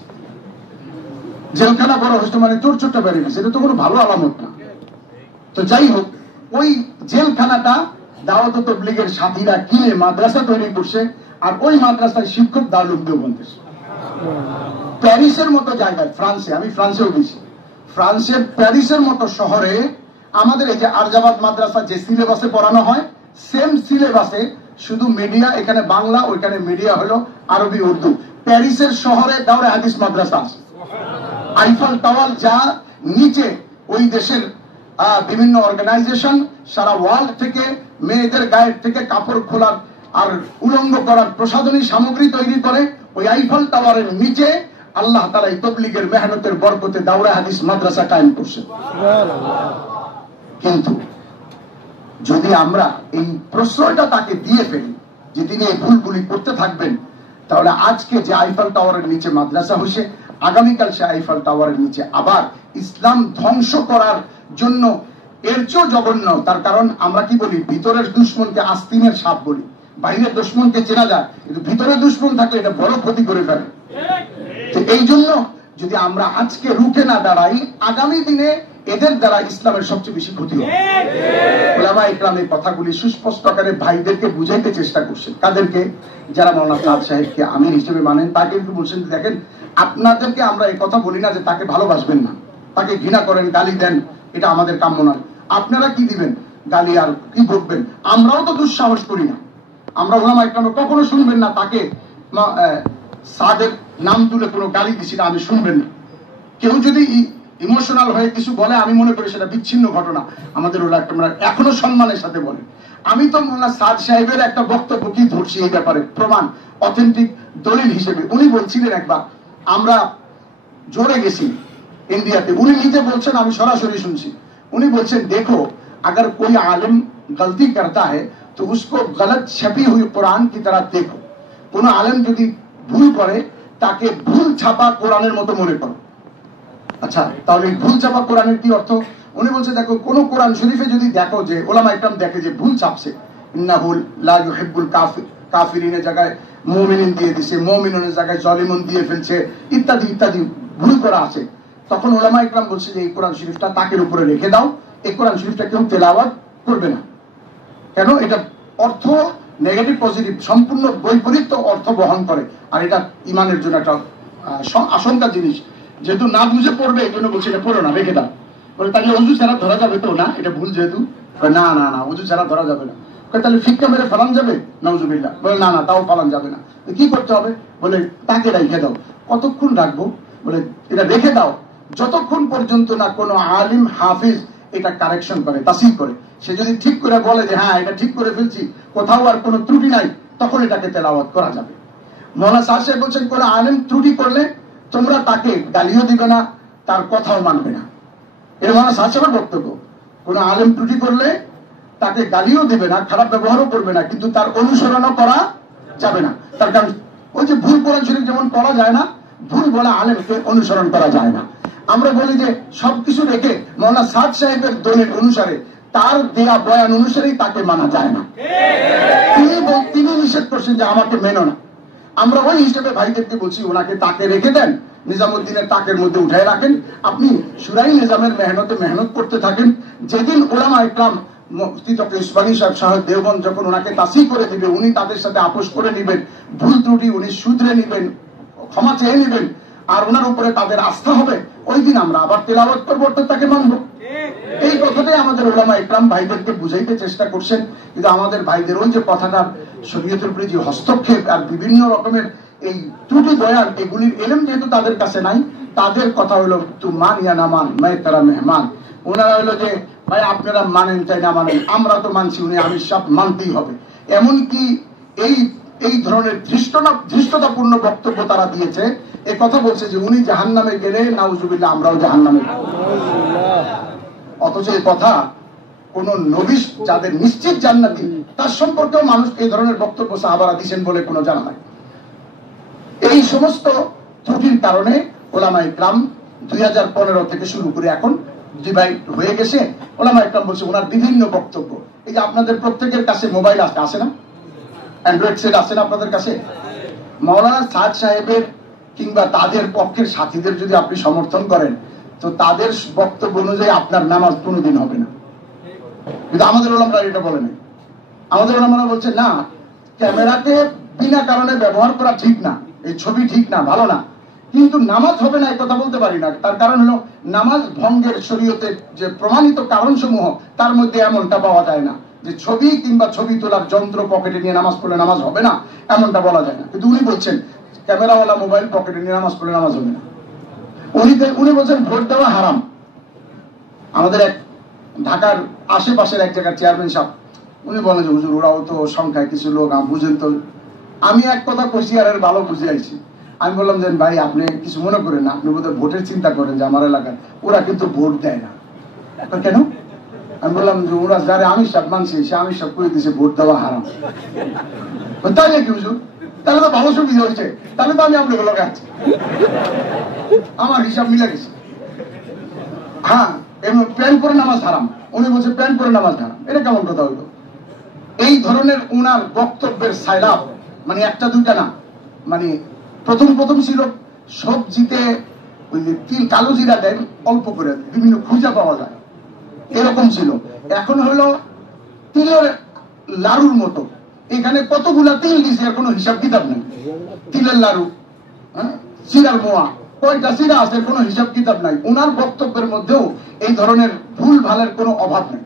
জেলখানা বড় হচ্ছে মানে চোরটা বেড়ে গেছে, এটা তো কোনো ভালো আলামত না। তো যাই হোক, ওই জেলখানাটা দাওয়াত তাবলীগের সাথীরা কিনে মাদ্রাসা তৈরি করছে, আর ওই মাদ্রাসায় শিক্ষক দারুল দেওবন্দ। প্যারিসের মতো জায়গায়, ফ্রান্সে, আমি ফ্রান্সেও গেছি, ফ্রান্সের প্যারিসের মতো শহরে আমাদের এই যে আরজাবাদ মাদ্রাসা যে সিলেবাসে পড়ানো হয়, সেম সিলেবাসে, শুধু মিডিয়া এখানে বাংলা, ওইখানে মিডিয়া হলো আরবি উর্দু। প্যারিসের শহরে দাওরে হাদিস মাদ্রাসা আছে। আইফেল টাওয়ার যা নিচে, ওই দেশের বিভিন্ন অর্গানাইজেশন সারা ওয়ার্ল্ড থেকে মেয়েদের গায়ের থেকে কাপড় খোলার আর উলঙ্গ করার প্রসাধনী সামগ্রী তৈরি করে, ওই আইফেল টাওয়ারের নিচে আল্লাহ তাআলা এই তাবলীগের মেহনতের বরকতে দাওরা হাদিস মাদ্রাসা কায়েম করছে। কিন্তু যদি আমরা এই প্রশ্রয়টা তাকে দিয়ে ফেলি যে তিনি এই ভুলগুলি করতে থাকবেন, তাহলে আজকে যে আইফেল টাওয়ারের নিচে মাদ্রাসা হয়েছে, আগামীকাল সে আইফেল টাওয়ারের নিচে আবার ইসলাম ধ্বংস করার জন্য এর চেয়েও জঘন্য। তার কারণ আমরা কি বলি, ভিতরের দুশ্মনকে আস্তিনের সাপ বলি। বাইরের দুশ্মনকে চেনা যায়, কিন্তু ভিতরের দুশ্মন থাকলে এটা বড় ক্ষতি করে ফেলে। এই জন্য যদি আমরা আজকে রুখে না দাঁড়াই, আগামী দিনে এদের দ্বারা ইসলামের সবচেয়ে বেশি ক্ষতি হবে। উলামা ইকরাম এই কথাগুলি সুস্পষ্ট আকারে ভাইদেরকে বুঝাইতে চেষ্টা করছেন। তাদেরকে যারা মাওলানা সাদ সাহেবকে আমির হিসেবে মানেন, তাকে একটু বলছেন, দেখেন আপনাদেরকে আমরা এই কথা বলি না যে তাকে ভালোবাসবেন না, তাকে ঘৃণা করেন, গালি দেন, এটা আমাদের কাম্য নয়। আপনারা কি দিবেন গালি আর কি বলবেন? আমরাও তো দুঃসাহস করি না। আমরা উলামা ইকরাম কখনো শুনবেন না তাকে সাদের নাম তুলে কোনো গালি দিছি না, আমি শুনবেন না। কেউ যদি ইমোশনাল হয়ে কিছু বলে, আমি মনে করি সেটা বিচ্ছিন্ন ঘটনা, আমাদের ওরা এখনো সম্মানের সাথে বলে। আমি তো মোল্লা সাদ সাহেবের একটা বক্তব্য কি ধরছি এই ব্যাপারে, প্রমাণ অথেন্টিক দলিল হিসেবে। উনি বলছিলেন একবার, আমরা জোরে গেছি ইন্ডিয়াতে, উনি নিজে বলছেন, আমি সরাসরি শুনছি। উনি বলছেন, দেখো अगर कोई आलिम गलती करता है तो उसको गलत छपी हुई कुरान की तरह देखो। কোন আলেম যদি ভুল করে তাকে ভুল ছাপা কোরআনের মতো মনে করো। আচ্ছা, তাহলে ভুল ছাপা কোরআনের কি অর্থ? উনি বলছে, দেখো কোন কোরআন শরীফে যদি দেখো যে ওলামা ইকরাম দেখে যে ভুল ছাপছে, ইন্নাহু লা ইউহিব্বুল কাফিরিনের জায়গায় মুমিনিন দিয়ে দিছে, মুমিনুনের জায়গায় জালিমুন দিয়ে ফেলছে, ইত্যাদি ইত্যাদি ভুল করা আছে, তখন ওলামা ইকরাম বলছে যে এই কোরআন শরীফটা তাকের উপরে রেখে দাও, এই কোরআন শরীফটা কেউ তেলাওয়াত করবে না। কেন? এটা অর্থ নেগেটিভ পজিটিভ সম্পূর্ণ বৈপরীত্য অর্থ বহন করে, আর এটা ইমানের জন্য একটা আশঙ্কা জিনিস। যেহেতু না বুঝে পড়বে, এই জন্য বলছে এটা পড়ো না, রেখে দাও। বলে তাহলে অজু ছাড়া ধরা যাবে তো? না, এটা ভুল যেহেতু। না না না, অজু ছাড়া ধরা যাবে না। তাহলে ফিক্কা মেরে ফালান যাবে? নাউজুবিল্লাহ। বলে না না, তাও ফালান যাবে না। কি করতে হবে? বলে তাকে রেখে দাও। কতক্ষণ রাখবো? বলে এটা রেখে দাও যতক্ষণ পর্যন্ত না কোনো আলিম হাফিজ এটা কারেকশন করে, তাসিহ করে। সে যদি ঠিক করে বলে যে হ্যাঁ এটা ঠিক করে ফেলছি, কোথাও আর কোনো ত্রুটি নাই, তখন এটাকে তেলাওয়াত করা যাবে। মৌলানা সাদ সাহেব বলছেন, কোন আলিম ত্রুটি করলে তোমরা তাকে গালিও দিবে না, তার কথাও মানবে না। এটা মৌলানা সাদ সাহেবের বক্তব্য। কোন আলিম ত্রুটি করলে তাকে গালিও দিবে না, খারাপ ব্যবহারও করবে না, কিন্তু তার অনুসরণও করা যাবে না। তার কারণ ওই যে ভুল কোরআন শরীফ যেমন করা যায় না, ভুল বলা আলেমকে অনুসরণ করা যায় না। আমরা বলি যে সবকিছু রেখে মৌলানা সাদ সাহেবের দলিল অনুসারে, তার দেয়া বয়ান অনুসারেই তাকে মানা যায় না। তিনি নিষেধ করছেন যে আমাকে মেনো না। আমরা ওই হিসেবে ভাইদেরকে বলছি, ওনাকে তাকে রেখে দেন, নিজামুদ্দিনের তাকের মধ্যে উঠায় রাখেন, আপনি সুরাই নিজামের মেহনত করতে থাকেন। যেদিন ওলামা ইকরাম মুফতি তকি উসমানী সাহেব দেওবন্দ যখন ওনাকে তাসিহ করে দিবে, উনি তাদের সাথে আপোষ করে নেবেন, ভুল ত্রুটি উনি শুধরে নেবেন, ক্ষমা চেয়ে নেবেন, আর ওনার উপরে তাদের আস্থা হবে, ওই দিন আমরা আবার তেলাওয়াত করবো, তাকে মানবো। এই কথাটাই আমাদের উলামা ইকরাম ভাইদেরকে বুঝাইতে চেষ্টা করছেন, কিন্তু আমাদের ভাইদের ওই যে কথাটার শরীয়তের উপরে যে হস্তক্ষেপ আর বিভিন্ন রকমের এই ত্রুটি বয়ান, এগুলির এলেম যেহেতু তাদের কাছে নাই, তাদের কথা হলো তু মান ইয়া না মান মাই তারা মেহমান। ওনারা হলো যে ভাই আপনারা মানেন চাই না মানেন, আমরা তো মানছি, উনি আমি সব মানতেই হবে। এমনকি এই ধরনের ধৃষ্টতাপূর্ণ বক্তব্য তারা দিয়েছে, এ কথা বলছে যে উনি জাহান্নামে গেলে নাউজুবিল্লাহ আমরাও জাহান্নামে। অথচ এই কথা কোন নবী যাদের নিশ্চিত জান্নাতি তার সম্পর্কেও মানুষ এই ধরনের বক্তব্য সাহাবারা দিয়েছেন বলে কোনো জানা নাই। এই সমস্ত ত্রুটির কারণে ওলামা ইকরাম 2015 থেকে শুরু করে এখন ডিভাইড হয়ে গেছে। ওলামা ইকরাম বলছে ওনার বিভিন্ন বক্তব্য, এই যে আপনাদের প্রত্যেকের কাছে মোবাইল আছে না, অ্যান্ড্রয়েড সেট আছে না আপনাদের কাছে, মাওলানা সাদ সাহেবের কিংবা তাদের পক্ষের সাথীদের যদি আপনি সমর্থন করেন তো তাদের বক্তব্য অনুযায়ী আপনার নামাজ কোনোদিন হবে না। কিন্তু আমাদের ওলামারা এটা বলে নাই। আমাদের ওলামারা বলছে না, ক্যামেরাকে বিনা কারণে ব্যবহার করা ঠিক না, এই ছবি ঠিক না, ভালো না, কিন্তু নামাজ হবে না এই কথা বলতে পারি না। তার কারণ হলো নামাজ ভঙ্গের শরীয়তের যে প্রমাণিত কারণ সমূহ তার মধ্যে এমনটা পাওয়া যায় না যে ছবি কিংবা ছবি তোলার যন্ত্র পকেটে নিয়ে নামাজ পড়লে নামাজ হবে না, এমনটা বলা যায় না। কিন্তু উনি বলছেন ক্যামেরাওয়ালা মোবাইল পকেটে নিয়ে নামাজ পড়লে নামাজ হবে না। উনি বলছেন ভোট দেওয়া হারাম। আমাদের এক ঢাকার আশেপাশের এক জায়গার চেয়ারম্যান সাহেব উনি বলেন যে হুজুর ওরাও তো সংখ্যায় কিছু লোক, বুঝেন তো। আমি এক কথা কইছি আর ভালো বুঝে আইছি। আমি বললাম যে ভাই আপনি কিছু মনে করেন না, আপনি বোধহয় ভোটের চিন্তা করেন যে আমার এলাকায় ওরা কিন্তু ভোট দেয় না। কেন? আমি বললাম যে ওরা যারা আমির সাহেব মানছে সে আমির সাহেব করে দিয়েছে ভোট দেওয়া হারাম। তাই নাকি হুজুর? তাহলে তো ভালো সুবিধা হয়েছে, তাহলে তো আমি আপনাকে লোক আছি, আমার হিসাব মিলে গেছে। হ্যাঁ, এবং প্যান্ট পরে নামাজ হারাম, উনি বলছে প্যান্ট পরে নামাজ হারাম, এটা কেমন কথা হইলো? এই ধরনের উনার বক্তব্যের সাইলাভ মানে একটা দুইটা না, মানে প্রথম ছিল সবজিতে ওই যে তিল কালো জিরা দেন অল্প করে, বিভিন্ন খুঁজা পাওয়া যায়, এরকম ছিল। এখন হলো তিলের লাড়ুর মতো, এখানে কতগুলা তিল দিছে এর কোনো হিসাব কিতাব নেই। তিলের লাড়ু, চিরার মোয়া, কয়টা চিরা আছে কোনো হিসাব কিতাব নাই। ওনার বক্তব্যের মধ্যেও এই ধরনের ভুল ভালের কোনো অভাব নেই।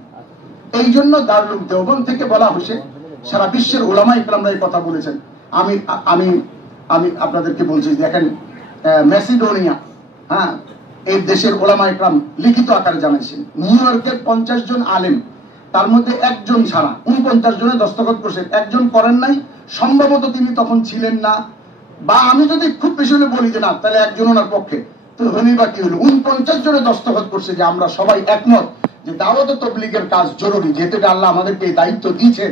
এই জন্য দারুল দেওবন্দ থেকে বলা হয়েছে, সারা বিশ্বের ওলামা ইকরামরা এই কথা বলেছেন। আমি আমি আমি আপনাদেরকে বলছি, দেখেন ম্যাসিডোনিয়া, হ্যাঁ, এই দেশের ওলামা ইকরাম লিখিত আকারে জানাইছেন নিউ ইয়র্কের 50 জন আলেম, তার মধ্যে একজন ছাড়া 49 জনে দস্তখত করছেন, একজন করেন নাই। সম্ভবত তিনি তখন ছিলেন না, বা আমি যদি খুব বেশি হলে বলি যে না, তাহলে একজন ওনার পক্ষে, তো হনি বা কি হলো, 49 জনে দস্তখত করছে যে আমরা সবাই একমত যে দাওয়াত ও তাবলীগের কাজ জরুরি, যেহেতু আল্লাহ আমাদেরকে এই দায়িত্ব দিয়েছেন,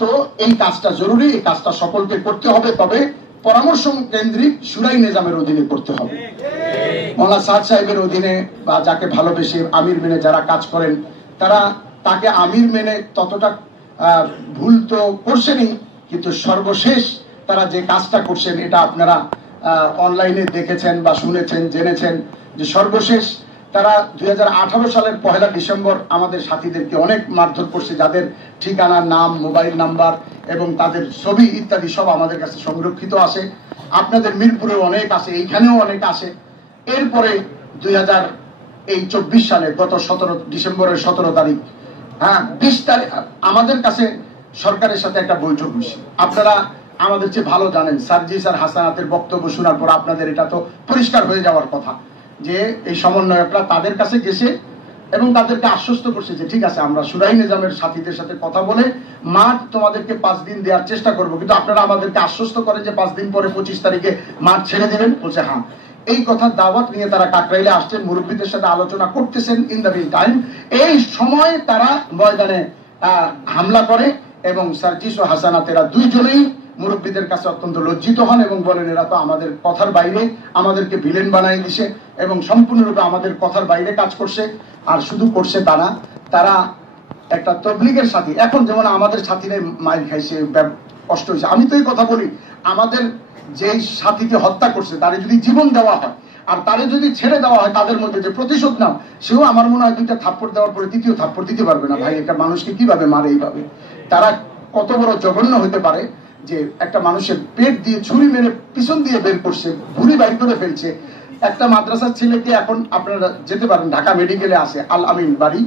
তো এই কাজটা জরুরি, এই কাজটা সকলকে করতে হবে, তবে পরামর্শ কেন্দ্রিক শুরাই নিজামের অধীনে করতে হবে। মাওলানা সাদ সাহেবের অধীনে বা যাকে ভালোবেসে আমির মেনে যারা কাজ করেন, তারা তাকে আমির মেনে ততটা ভুল তো করছেনই, কিন্তু সর্বশেষ তারা যে কাজটা করছেন এটা আপনারা অনলাইনে দেখেছেন বা শুনেছেন, জেনেছেন যে সর্বশেষ তারা 2018 সালের 1 ডিসেম্বর আমাদের সাথীদেরকে অনেক মারধর করছে, যাদের ঠিকানা, নাম, মোবাইল নাম্বার এবং তাদের ছবি ইত্যাদি সব আমাদের কাছে সংরক্ষিত আছে। আপনাদের মিরপুরে অনেক আছে, এইখানেও অনেক আছে। এরপরে 2024 সালে গত 17 ডিসেম্বরের 17 তারিখ, হ্যাঁ 20 তারিখ আমাদের কাছে সরকারের সাথে একটা বৈঠক হয়েছে। আপনারা আমাদের চেয়ে ভালো জানেন, সার্জিস আর হাসানাতের বক্তব্য শোনার পর আপনাদের এটা তো পরিষ্কার হয়ে যাওয়ার কথা যে এই সমন্বয়করা তাদের কাছে গেছে এবং তাদেরকে আশ্বস্ত করছে যে ঠিক আছে, আমরা শুরাই নিজামের সাথীদের সাথে কথা বলে মাঠ তোমাদেরকে 5 দিন দেওয়ার চেষ্টা করবো, কিন্তু আপনারা আমাদেরকে আশ্বস্ত করেন যে 5 দিন পরে 25 তারিখে মাঠ ছেড়ে দেবেন। বলছে হ্যাঁ। এই কথার দাওয়াত নিয়ে তারা কাকরাইলে আসছেন, মুরব্বীদের সাথে আলোচনা করতেছেন। ইন দ্য মিন টাইম এই সময় তারা ময়দানে হামলা করে এবং সার্জিস ও হাসানাতেরা দুইজনেই মুরব্বীদের কাছে অত্যন্ত লজ্জিত হন এবং বলেন এরা তো আমাদের কথার বাইরে, আমাদেরকে ভিলেন বানাই দিছে এবং সম্পূর্ণরূপে আমাদের কথার বাইরে কাজ করছে। আর শুধু করছে তারা, তারা একটা তবলিগের সাথী, এখন যেমন আমাদের সাথীরা মাইল খাইছে, কষ্ট হয়েছে। আমি তো এই কথা বলি, আমাদের যেই সাথীকে হত্যা করছে তারে যদি জীবন দেওয়া হয় আর তারে যদি ছেড়ে দেওয়া হয়, তাদের মধ্যে যে প্রতিশোধ নাও, সেও আমার মনে হয় 2টা থাপ্পড় দেওয়ার পরে 3য় থাপ্পড় দিতে পারবে না। ভাই, একটা মানুষকে কিভাবে মারে এইভাবে? তারা কত বড় জঘন্য হতে পারে যে একটা মানুষের পেট দিয়ে ছুরি মেরে পিছন দিয়ে বের করছে, ভুঁড়ি বাইর করে ফেলছে। একটা মাদ্রাসার ছেলেকে এখন আপনারা যেতে পারেন, ঢাকা মেডিকেলে আছে, আল আমিন বাড়ি,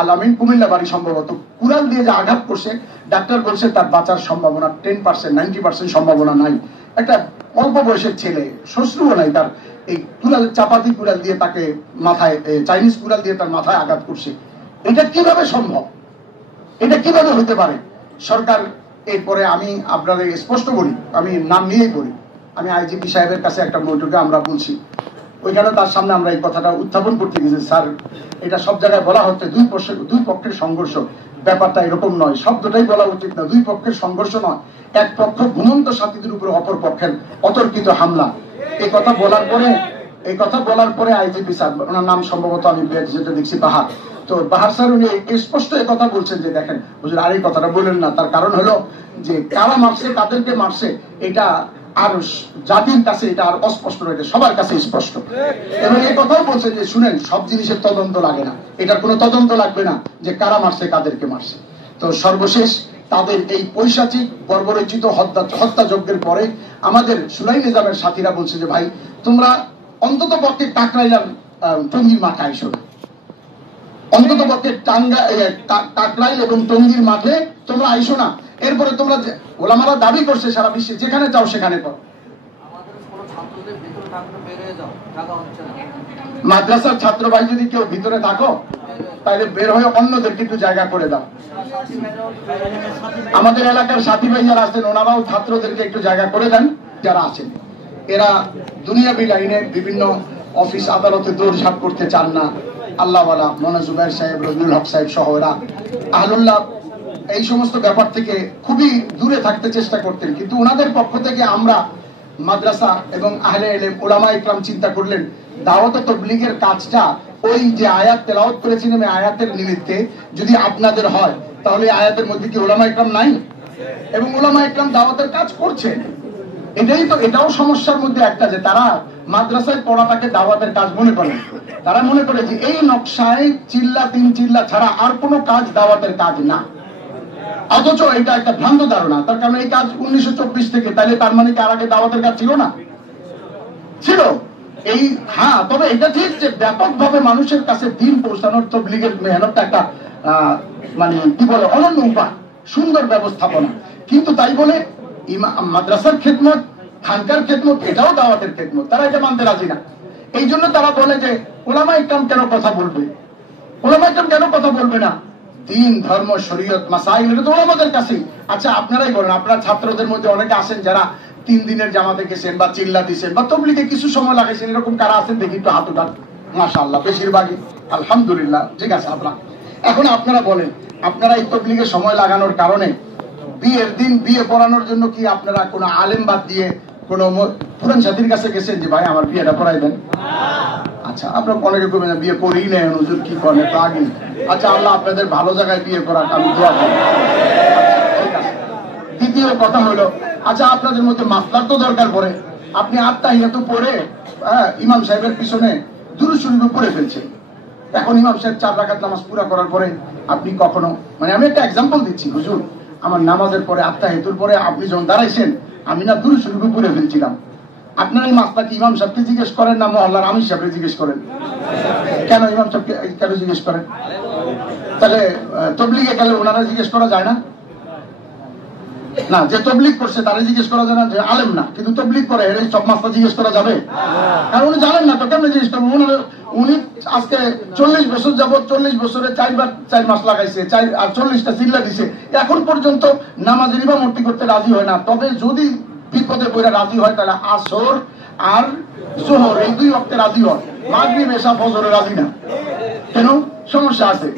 আলামিন কুমিল্লা বাড়ি সম্ভবত, কুড়াল দিয়ে যে আঘাত করছে, ডাক্তার বলছে তার বাঁচার সম্ভাবনা 10%, 90% সম্ভাবনা নাই। একটা অল্প বয়সের ছেলে, শ্বশ্রুও নাই তার, এই কুড়াল, চাপাতি কুড়াল দিয়ে তাকে মাথায়, চাইনিজ কুড়াল দিয়ে তার মাথায় আঘাত করছে। এটা কিভাবে সম্ভব? এটা কিভাবে হতে পারে? সরকার এরপরে, আমি আপনাদের স্পষ্ট বলি, আমি নাম নিয়েই বলি, আমি আইজিপি সাহেবের কাছে একটা বৈঠকে আমরা বলছি, ওইখানে তার সামনে আমরা এই কথাটা উত্থাপন করতে গেছি, স্যার এটা সব জায়গায় বলা হচ্ছে দুই পক্ষের সংঘর্ষ, ব্যাপারটা এরকম নয়, শব্দটাই বলা উচিত না, দুই পক্ষের সংঘর্ষ নয়, এক পক্ষ ঘুমন্ত সাথীদের উপরে অপর পক্ষের অতর্কিত হামলা। এই কথা বলার পরে আইজিপি স্যার, ওনার নাম সম্ভবত আমি যেটা দেখছি বাহার, তো বাহার স্যার উনি স্পষ্ট এই কথা বলছেন যে দেখেন হুজুর আর এই কথাটা বলেন না, তার কারণ হলো যে কারা মারছে, কাদেরকে মারছে, এটা আর জাতির কাছে এটা আর অস্পষ্ট রয়েছে, সবার কাছে স্পষ্ট। এবং এই কথাও বলছেন যে শুনেন, সব জিনিসের তদন্ত লাগে না, এটার কোনো তদন্ত লাগবে না যে কারা মারছে কাদেরকে মারছে। তো সর্বশেষ তাদের এই পৈশাচিক বর্বরচিত হত্যাযজ্ঞের পরে আমাদের সুলাই নিজামের সাথীরা বলছে যে ভাই তোমরা অন্তত পক্ষে কাকরাইলাম টঙ্গীর মাঠে আইসো না, অন্তত পক্ষে কাকরাইল এবং টঙ্গীর মাঠে তোমরা আইসো না। এরপরে তোমরা, ওলামারা দাবি করছে সারা বিশ্বে যেখানে চাও সেখানে করো। মাদ্রাসার ছাত্র ভাই যদি কেউ ভিতরে থাকো তাহলে বের হয়ে অন্যদেরকে একটু জায়গা করে দাও। আমাদের এলাকার সাথী ভাই যারা আছেন ওনারাও ছাত্রদেরকে একটু জায়গা করে দেন যারা আছেন। এরা দুনিয়াবি লাইনে বিভিন্ন অফিস আদালতে দৌড়ঝাঁপ করতে চান না। আল্লাহওয়ালা মৌলানা জুবায়ের সাহেব, রজনুল হক সাহেব সহ এরা আহলুল্লাহ এই সমস্ত ব্যাপার থেকে খুবই দূরে থাকতে চেষ্টা করতেন। কিন্তু ওনাদের পক্ষ থেকে আমরা মাদ্রাসা এবং আহলে ইলম উলামা ইকরাম চিন্তা করলেন দাওয়াত ও তাবলীগের কাজটা ওই যে আয়াত তেলাওয়াত করেছিলেন এই আয়াতের নিমিত্তে যদি আপনাদের হয় তাহলে আয়াতের মধ্যে কি উলামা ইকরাম নাই? এবং উলামা ইকরাম দাওয়াতের কাজ করছেন। এটাও সমস্যার মধ্যে একটা যে তারা মাদ্রাসায় পড়াটাকে দাওয়াতের কাজ মনে করেন। তারা মনে করে যে এই নকশায় চিল্লা তিন চিল্লা ছাড়া আর কোনো কাজ দাওয়াতের কাজ না। অথচ এটা একটা ভ্রান্ত ধারণা। তার কারণ এই কাজ 1924 থেকে, তাহলে তার মানে কি আর আগে দাওয়াতের কাজ ছিল না? ছিল। হ্যাঁ, তবে এটা ঠিক যে ব্যাপকভাবে মানুষের কাছে দিন পৌঁছানোর তাবলীগের মেহনতটা একটা মানে কি বলে অনন্য উপায়, সুন্দর ব্যবস্থাপনা। কিন্তু তাই বলে মাদ্রাসার খেদমত, খানকার খেদমত এটাও দাওয়াতের খেদমত, তারা এটা মানতে রাজি না। এই জন্য তারা বলে যে উলামা ইকরাম কেন কথা বলবে, উলামা ইকরাম কেন কথা বলবে না? দিন, ধর্ম, শরীয়ত, মাসাইল এটা তো ওলামাদের কাছেই। আচ্ছা আপনারাই বলেন, আপনারা ছাত্রদের মধ্যে অনেকে আছেন যারা 3 দিনের জামাতে গেছেন বা চিল্লা দিয়েছেন বা তবলিগে কিছু সময় লাগাইছেন, এরকম কারা আছেন দেখি একটু হাত উঠান। মাশাআল্লাহ, বেশিরভাগই আলহামদুলিল্লাহ, ঠিক আছে। এখন আপনারা বলেন, আপনারা এই তবলিগে সময় লাগানোর কারণে বিয়ের দিন বিয়ে পড়ানোর জন্য কি আপনারা কোনো আলেম বাদ দিয়ে কোনো পুরান সাথীর কাছে গেছেন যে ভাই আমার বিয়েটা পড়াই দেন? আচ্ছা, আপনারা অনেকে করবেন বিয়ে করেই নেই হুজুর, কি করেন তো আগে। আচ্ছা, আল্লাহ আপনাদের ভালো জায়গায় বিয়ে করার আমি দোয়া করি। ঠিক আছে। দ্বিতীয় কথা হলো, আচ্ছা আপনাদের মধ্যে মাসলার তো দরকার পড়ে, আপনি আত্মাহিয়াতু পড়ে ইমাম সাহেবের পিছনে দুরূদ শরীফ পড়ে ফেলছেন। এখন ইমাম সাহেব 4 রাকাত নামাজ পুরা করার পরে আপনি কখনো, মানে আমি একটা এক্সাম্পল দিচ্ছি, হুজুর আমার নামাজের পরে আত্মাহিয়াতুর পরে আপনি যখন দাঁড়াইছেন আমি না দুরূদ শরীফ পড়ে ফেলছিলাম। আপনার এই মাসলা কি ইমাম সাহেবকে জিজ্ঞেস করেন না মহল্লার আমির সাহেবকে জিজ্ঞেস করেন? কেন ইমাম সাহেবকে কেন জিজ্ঞেস করেন? তাহলে তবলিগে গেলে ওনারা জিজ্ঞেস করা যায় না? না, যে তবলিগ করছে তারা জিজ্ঞেস করা যায় না? যে আলেম না কিন্তু তবলিগ করে এই সব মাসলা জিজ্ঞেস করা যাবে? কারণ উনি জানেন না তো কেমন জিজ্ঞেস করবেন? উনি আজকে 40 বছর যাবত 40 বছরে 4 মাস লাগাইছে, 40টা চিল্লা দিছে, এখন পর্যন্ত নামাজের ইমামতি করতে রাজি হয় না। তবে যদি বিপদে পড়ে রাজি হয় তাহলে আসর আর জোহর এই 2 ওয়াক্তে রাজি হয়, মাগরিব এশা ফজরে রাজি না। কেন? সমস্যা আছে,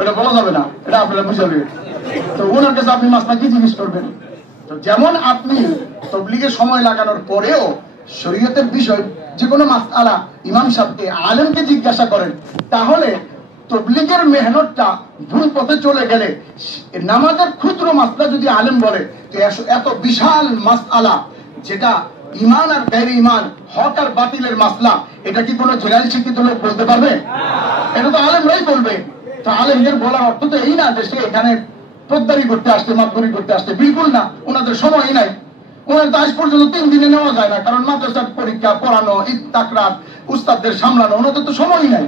এটা বলা যাবে না, এটা আপনারা বুঝাবেন। তো ওনার কাছে আপনি মাসলা কি জিজ্ঞেস করবেন? তো যেমন আপনি তবলিগে সময় লাগানোর পরেও শরীয়তের বিষয় যে কোনো মাসআলা ইমাম সাহেবকে আলেমকে জিজ্ঞাসা করেন, তাহলে তবলিগের মেহনতটা ভুল পথে চলে গেলে নামাজের ক্ষুদ্র মাসলা যদি আলেম বলে যে এত বিশাল মাসআলা যেটা ইমান আর গায়রে ইমান, হক আর বাতিলের মাসলা, এটা কি কোনো জেনারেল শিক্ষিত লোক বলতে পারবে? এটা তো আলেমরাই বলবে। তো আলেমদের বলার অর্থ তো এই না যে সে এখানে পদ্মারি করতে আসছে, মাতবরি করতে আসছে, বিলকুল না। ওনাদের সময়ই নাই, ওনার তো আজ পর্যন্ত 3 দিনে নেওয়া যায় না, কারণ মাদ্রাসার পরীক্ষা, পড়ানো, ঈদ তাকরাত, উস্তাদদের সামলানো, ওনাদের তো সময়ই নাই।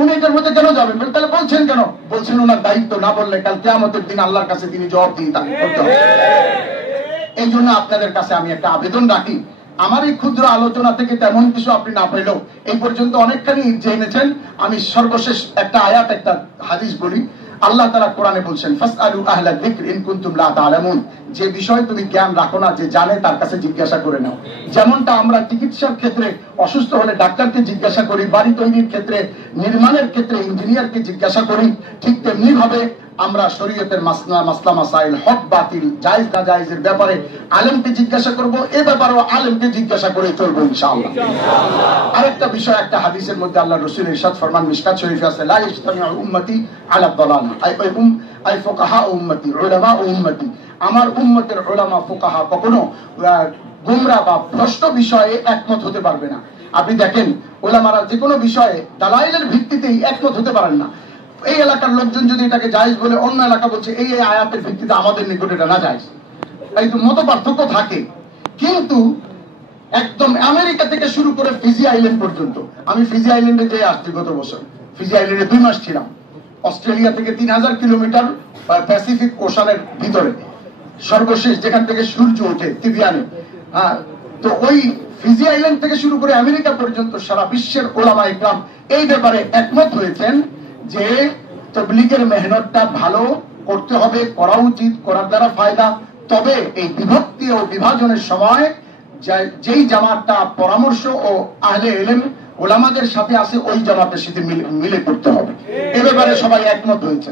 উনি এটার মধ্যে কেন যাবেন? তাহলে বলছেন কেন? বলছেন ওনার দায়িত্ব, না বললে কাল কিয়ামতের দিন আল্লাহর কাছে তিনি জবাবদিহি করতে হবে। এই জন্য আপনাদের কাছে আমি একটা আবেদন রাখি, আমার এই ক্ষুদ্র আলোচনা থেকে তেমন কিছু আপনি না পেলেও এই পর্যন্ত অনেকখানি জেনেছেন। আমি সর্বশেষ একটা আয়াত, একটা হাদিস বলি। আল্লাহ তাআলা কোরআনে বলছেন, ফাসআলু আহলা যিকর ইন কুনতুম লা তা'লামুন, যে বিষয় তুমি জ্ঞান রাখো না, যে জানে তার কাছে জিজ্ঞাসা করে নাও। যেমনটা আমরা চিকিৎসার ক্ষেত্রে অসুস্থ হলে ডাক্তারকে জিজ্ঞাসা করি, বাড়ি তৈরির ক্ষেত্রে, নির্মাণের ক্ষেত্রে ইঞ্জিনিয়ারকে জিজ্ঞাসা করি, ঠিক তেমনি ভাবে আমরা শরীয়তের মাসলা মাসাইল, হক বাতিল, জায়েজ না জায়েজের ব্যাপারে আলেমকে জিজ্ঞাসা করব, এ ব্যাপারেও আলেমকে জিজ্ঞাসা করে চলবো ইনশাআল্লাহ। আরেকটা বিষয়, একটা হাদিসের মধ্যে আল্লাহ রাসূল ইরশাদ ফরমান, মিশকাত শরীফে আছে, লা ইজতামিউ উম্মতি আলা দালালা আই ফুকাহা উম্মতি উলামা উম্মতি, আমার উম্মতের উলামা ফুকাহা কখনো গোমরা বা ভ্রষ্ট বিষয়ে একমত হতে পারবে না। আপনি দেখেন উলামারা যে কোনো বিষয়ে দালাইলের ভিত্তিতেই একমত হতে পারেন না। এই এলাকার লোকজন যদি এটাকে জায়েজ বলে, অন্য এলাকা বলছে এই আয়াতের ভিত্তিতে আমাদের নিকট এটা না জায়েজ। এই তো মত পার্থক্য থাকে। কিন্তু একদম আমেরিকা থেকে শুরু করে ফিজি আইল্যান্ড পর্যন্ত, আমি ফিজি আইল্যান্ডে যে আসছি গত বছর, ফিজি আইল্যান্ডে 2 মাস ছিলাম। অস্ট্রেলিয়া থেকে 3000 কিলোমিটার প্যাসিফিক ওশানের ভিতরে, সর্বশেষ যেখান থেকে সূর্য ওঠে তিবিয়ানে। তো ওই ফিজি আইল্যান্ড থেকে শুরু করে আমেরিকা পর্যন্ত সারা বিশ্বের উলামা ইকরাম এই ব্যাপারে একমত হয়েছেন যে তাবলীগের মেহনতটা ভালো করতে হবে, করা উচিত, করার দ্বারা ফায়দা। তবে এই বিভক্তি ও বিভাজনের সময় যেই জামাতটা পরামর্শ ও আহলে ইলম উলামাদের সাথে আছে, ওই জামাতের সাথে মিলে করতে হবে। এ ব্যাপারে সবাই একমত হয়েছে।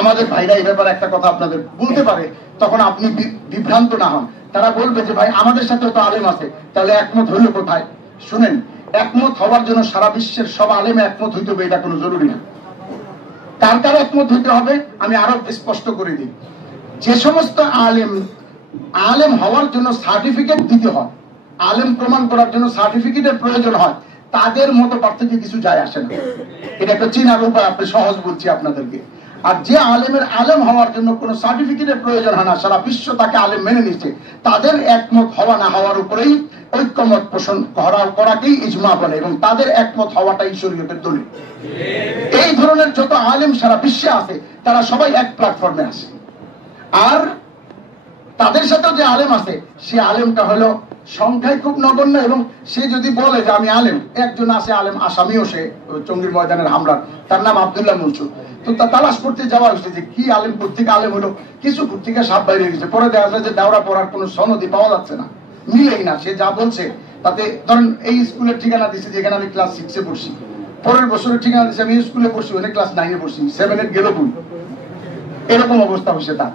আমাদের ভাইরা এই ব্যাপারে একটা কথা আপনাদের বলতে পারে, তখন আপনি বিভ্রান্ত না হন। তারা বলবে যে ভাই আমাদের সাথে তো আলেম আছে, তাহলে একমত হইল কোথায়? শুনেন, একমত হওয়ার জন্য সারা বিশ্বের সব আলেম একমত হইতে হবে এটা কোনো জরুরি না। কার একমত হইতে হবে আমি আরো স্পষ্ট করে দিই। যে সমস্ত আলেম হওয়ার জন্য সার্টিফিকেট দিতে হয়, আলেম প্রমাণ করার জন্য সার্টিফিকেটের প্রয়োজন হয়, তাদের মতো পার্থক্য কিছু যায় আসে না। এটা একটা চিনার উপায়, আপনি সহজ বলছি আপনাদেরকে। আর যে আলেমের আলেম হওয়ার জন্য কোনো সার্টিফিকেটের প্রয়োজন হয় না, সারা বিশ্ব তাকে আলেম মেনে নিচ্ছে, তাদের একমত হওয়া না হওয়ার উপরেই ঐক্যমত পোষণ করাকেই ইজমা বলে, এবং তাদের একমত হওয়াটাই শরীয়তের দলিল। এই ধরনের যত আলেম সারা বিশ্বে আছে, তারা সবাই এক প্ল্যাটফর্মে আসে। আর তাদের সাথেও যে আলেম আছে, সে আলেমটা হলো সংখ্যায় খুব নগণ্য, এবং সে যদি বলে যে আমি আলেম, একজন আছে আলেম, আসামিও সে টঙ্গীর ময়দানের হামলার, তার নাম আব্দুল্লাহ মনসুর। তো তা তালাশ করতে যাওয়া হয়েছে যে কি আলেম, পত্রিকা আলেম হলো, কিছু পত্রিকা সাপ বাইরে গেছে। পরে দেখা যায় যে দাওরা পড়ার কোনো সনদি পাওয়া যাচ্ছে না, মিলেই না। সে যা বলছে তাতে, ধরেন এই স্কুলের ঠিকানা দিচ্ছে যেখানে আমি ক্লাস 6-এ পড়ছি, পরের বছরের ঠিকানা দিচ্ছে আমি স্কুলে পড়ছি, ওখানে ক্লাস 9-এ পড়ছি, 7-এ গেল বই। এরকম অবস্থা হয়েছে তার।